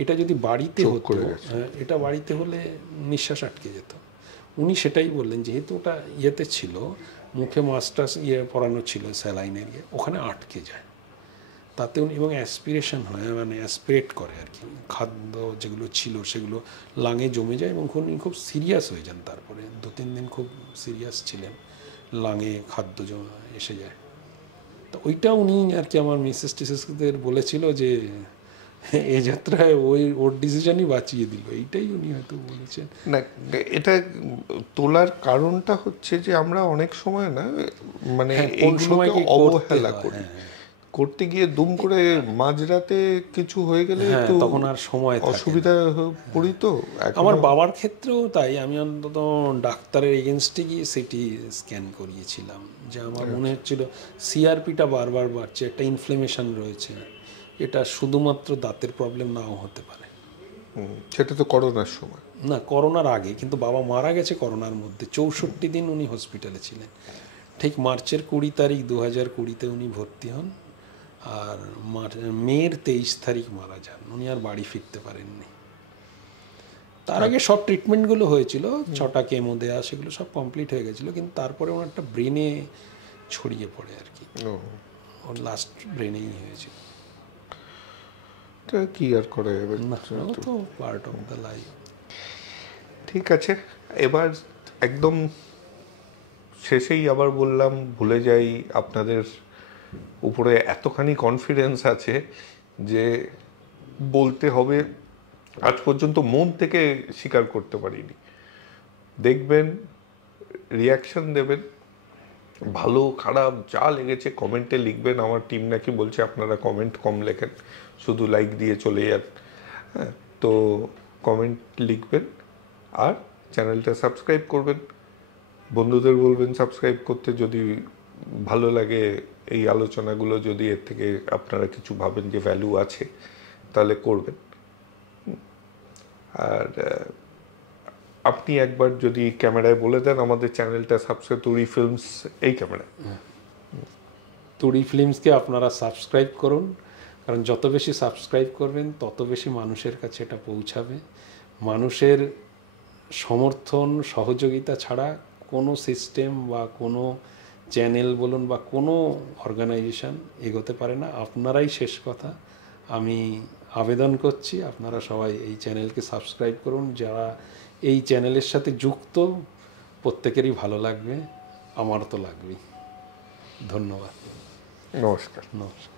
এটা যদি বাড়িতে হতো, এটা বাড়িতে হলে নিঃশ্বাস আটকে যেত। উনি সেটাই বললেন, যেহেতু ওটা ইয়েতে ছিল, মুখে মাস্টার্স পরানো ছিল স্যালাইনের ওখানে আটকে যায়, তাতে উনি এবং অ্যাসপিরেশন হয়, মানে অ্যাসপিরেট করে আর কি, খাদ্য যেগুলো ছিল সেগুলো লাঙে জমে যায়, এবং উনি খুব সিরিয়াস হয়ে যান। তারপরে 2-3 দিন খুব সিরিয়াস ছিলেন, লাঙে খাদ্য এসে যায়। তো ওইটা উনি আর কি আমার মিসেস টিসেসদের বলেছিল যে এই যাত্রায় ওর ডিসিশনই বাঁচিয়ে দিল, এইটাই উনি হয়তো বলেছেন। না, এটা তোলার কারণটা হচ্ছে যে আমরা অনেক সময় না মানে এইগুলোকে অবহেলা করি, করতে গিয়ে দুম করে মাঝরাতে কিছু হয়ে গেলে একটু তখন আর সময় অসুবিধা পড়ি। তো আমার বাবার ক্ষেত্রেও তাই, আমি অন্তত ডাক্তারের এগেনস্টে গিয়ে সিটি স্ক্যান করিয়েছিলাম, যে আমার মনে হচ্ছিল সিআরপিটা বারবার বাড়ছে, একটা ইনফ্লেমেশন রয়েছে, এটা শুধুমাত্র দাঁতের প্রবলেম নাও হতে পারে। সেটা তো করোনার সময় না, করোনার আগে, কিন্তু বাবা মারা গেছে করোনার মধ্যে, 64 দিন উনি হসপিটালে ছিলেন। ঠিক মার্চের 20 তারিখ 2020-তে উনি ভর্তি হন, আর মের 23 তারিখ মারা যান। উনি আর বাড়ি ফিরতে পারেননি। তার আগে সব ট্রিটমেন্টগুলো হয়েছিল, 6টা কেমো দেয়া, সেগুলো সব কমপ্লিট হয়ে গেছিলো, কিন্তু তারপরে ওনার একটা ব্রেনে ছড়িয়ে পড়ে আর কি, ওর লাস্ট ব্রেনেই হয়েছিল। কি আর করে যাবে, তো পার্ট অফ দ্য লাইফ। ঠিক আছে, এবার একদম শেষেই আবার বললাম, ভুলে যাই, আপনাদের উপরে এতখানি কনফিডেন্স আছে যে বলতে হবে, আজ পর্যন্ত মন থেকে স্বীকার করতে পারিনি। দেখবেন, রিয়াকশন দেবেন, ভালো খারাপ যা লেগেছে কমেন্টে লিখবেন। আমার টিম নাকি বলছে আপনারা কমেন্ট কম লেখেন, শুধু লাইক দিয়ে চলে যান। হ্যাঁ, তো কমেন্ট লিখবেন, আর চ্যানেলটা সাবস্ক্রাইব করবেন, বন্ধুদের বলবেন সাবস্ক্রাইব করতে, যদি ভালো লাগে এই আলোচনাগুলো, যদি এর থেকে আপনারা কিছু ভাবেন যে ভ্যালু আছে তাহলে করবেন। আর আপনি একবার যদি ক্যামেরায় বলে দেন আমাদের চ্যানেলটা সাবস্ক্রাইব, তুড়ি ফিল্মস, এই ক্যামেরা তুড়ি ফিল্মসকে আপনারা সাবস্ক্রাইব করুন, কারণ যত বেশি সাবস্ক্রাইব করবেন তত বেশি মানুষের কাছে এটা পৌঁছাবে। মানুষের সমর্থন সহযোগিতা ছাড়া কোনো সিস্টেম বা কোনো চ্যানেল বলুন বা কোনো অর্গানাইজেশন এগোতে পারে না। আপনারাই শেষ কথা। আমি আবেদন করছি আপনারা সবাই এই চ্যানেলকে সাবস্ক্রাইব করুন। যারা এই চ্যানেলের সাথে যুক্ত প্রত্যেকেরই ভালো লাগবে, আমার তো লাগবেই। ধন্যবাদ। নমস্কার। নমস্কার।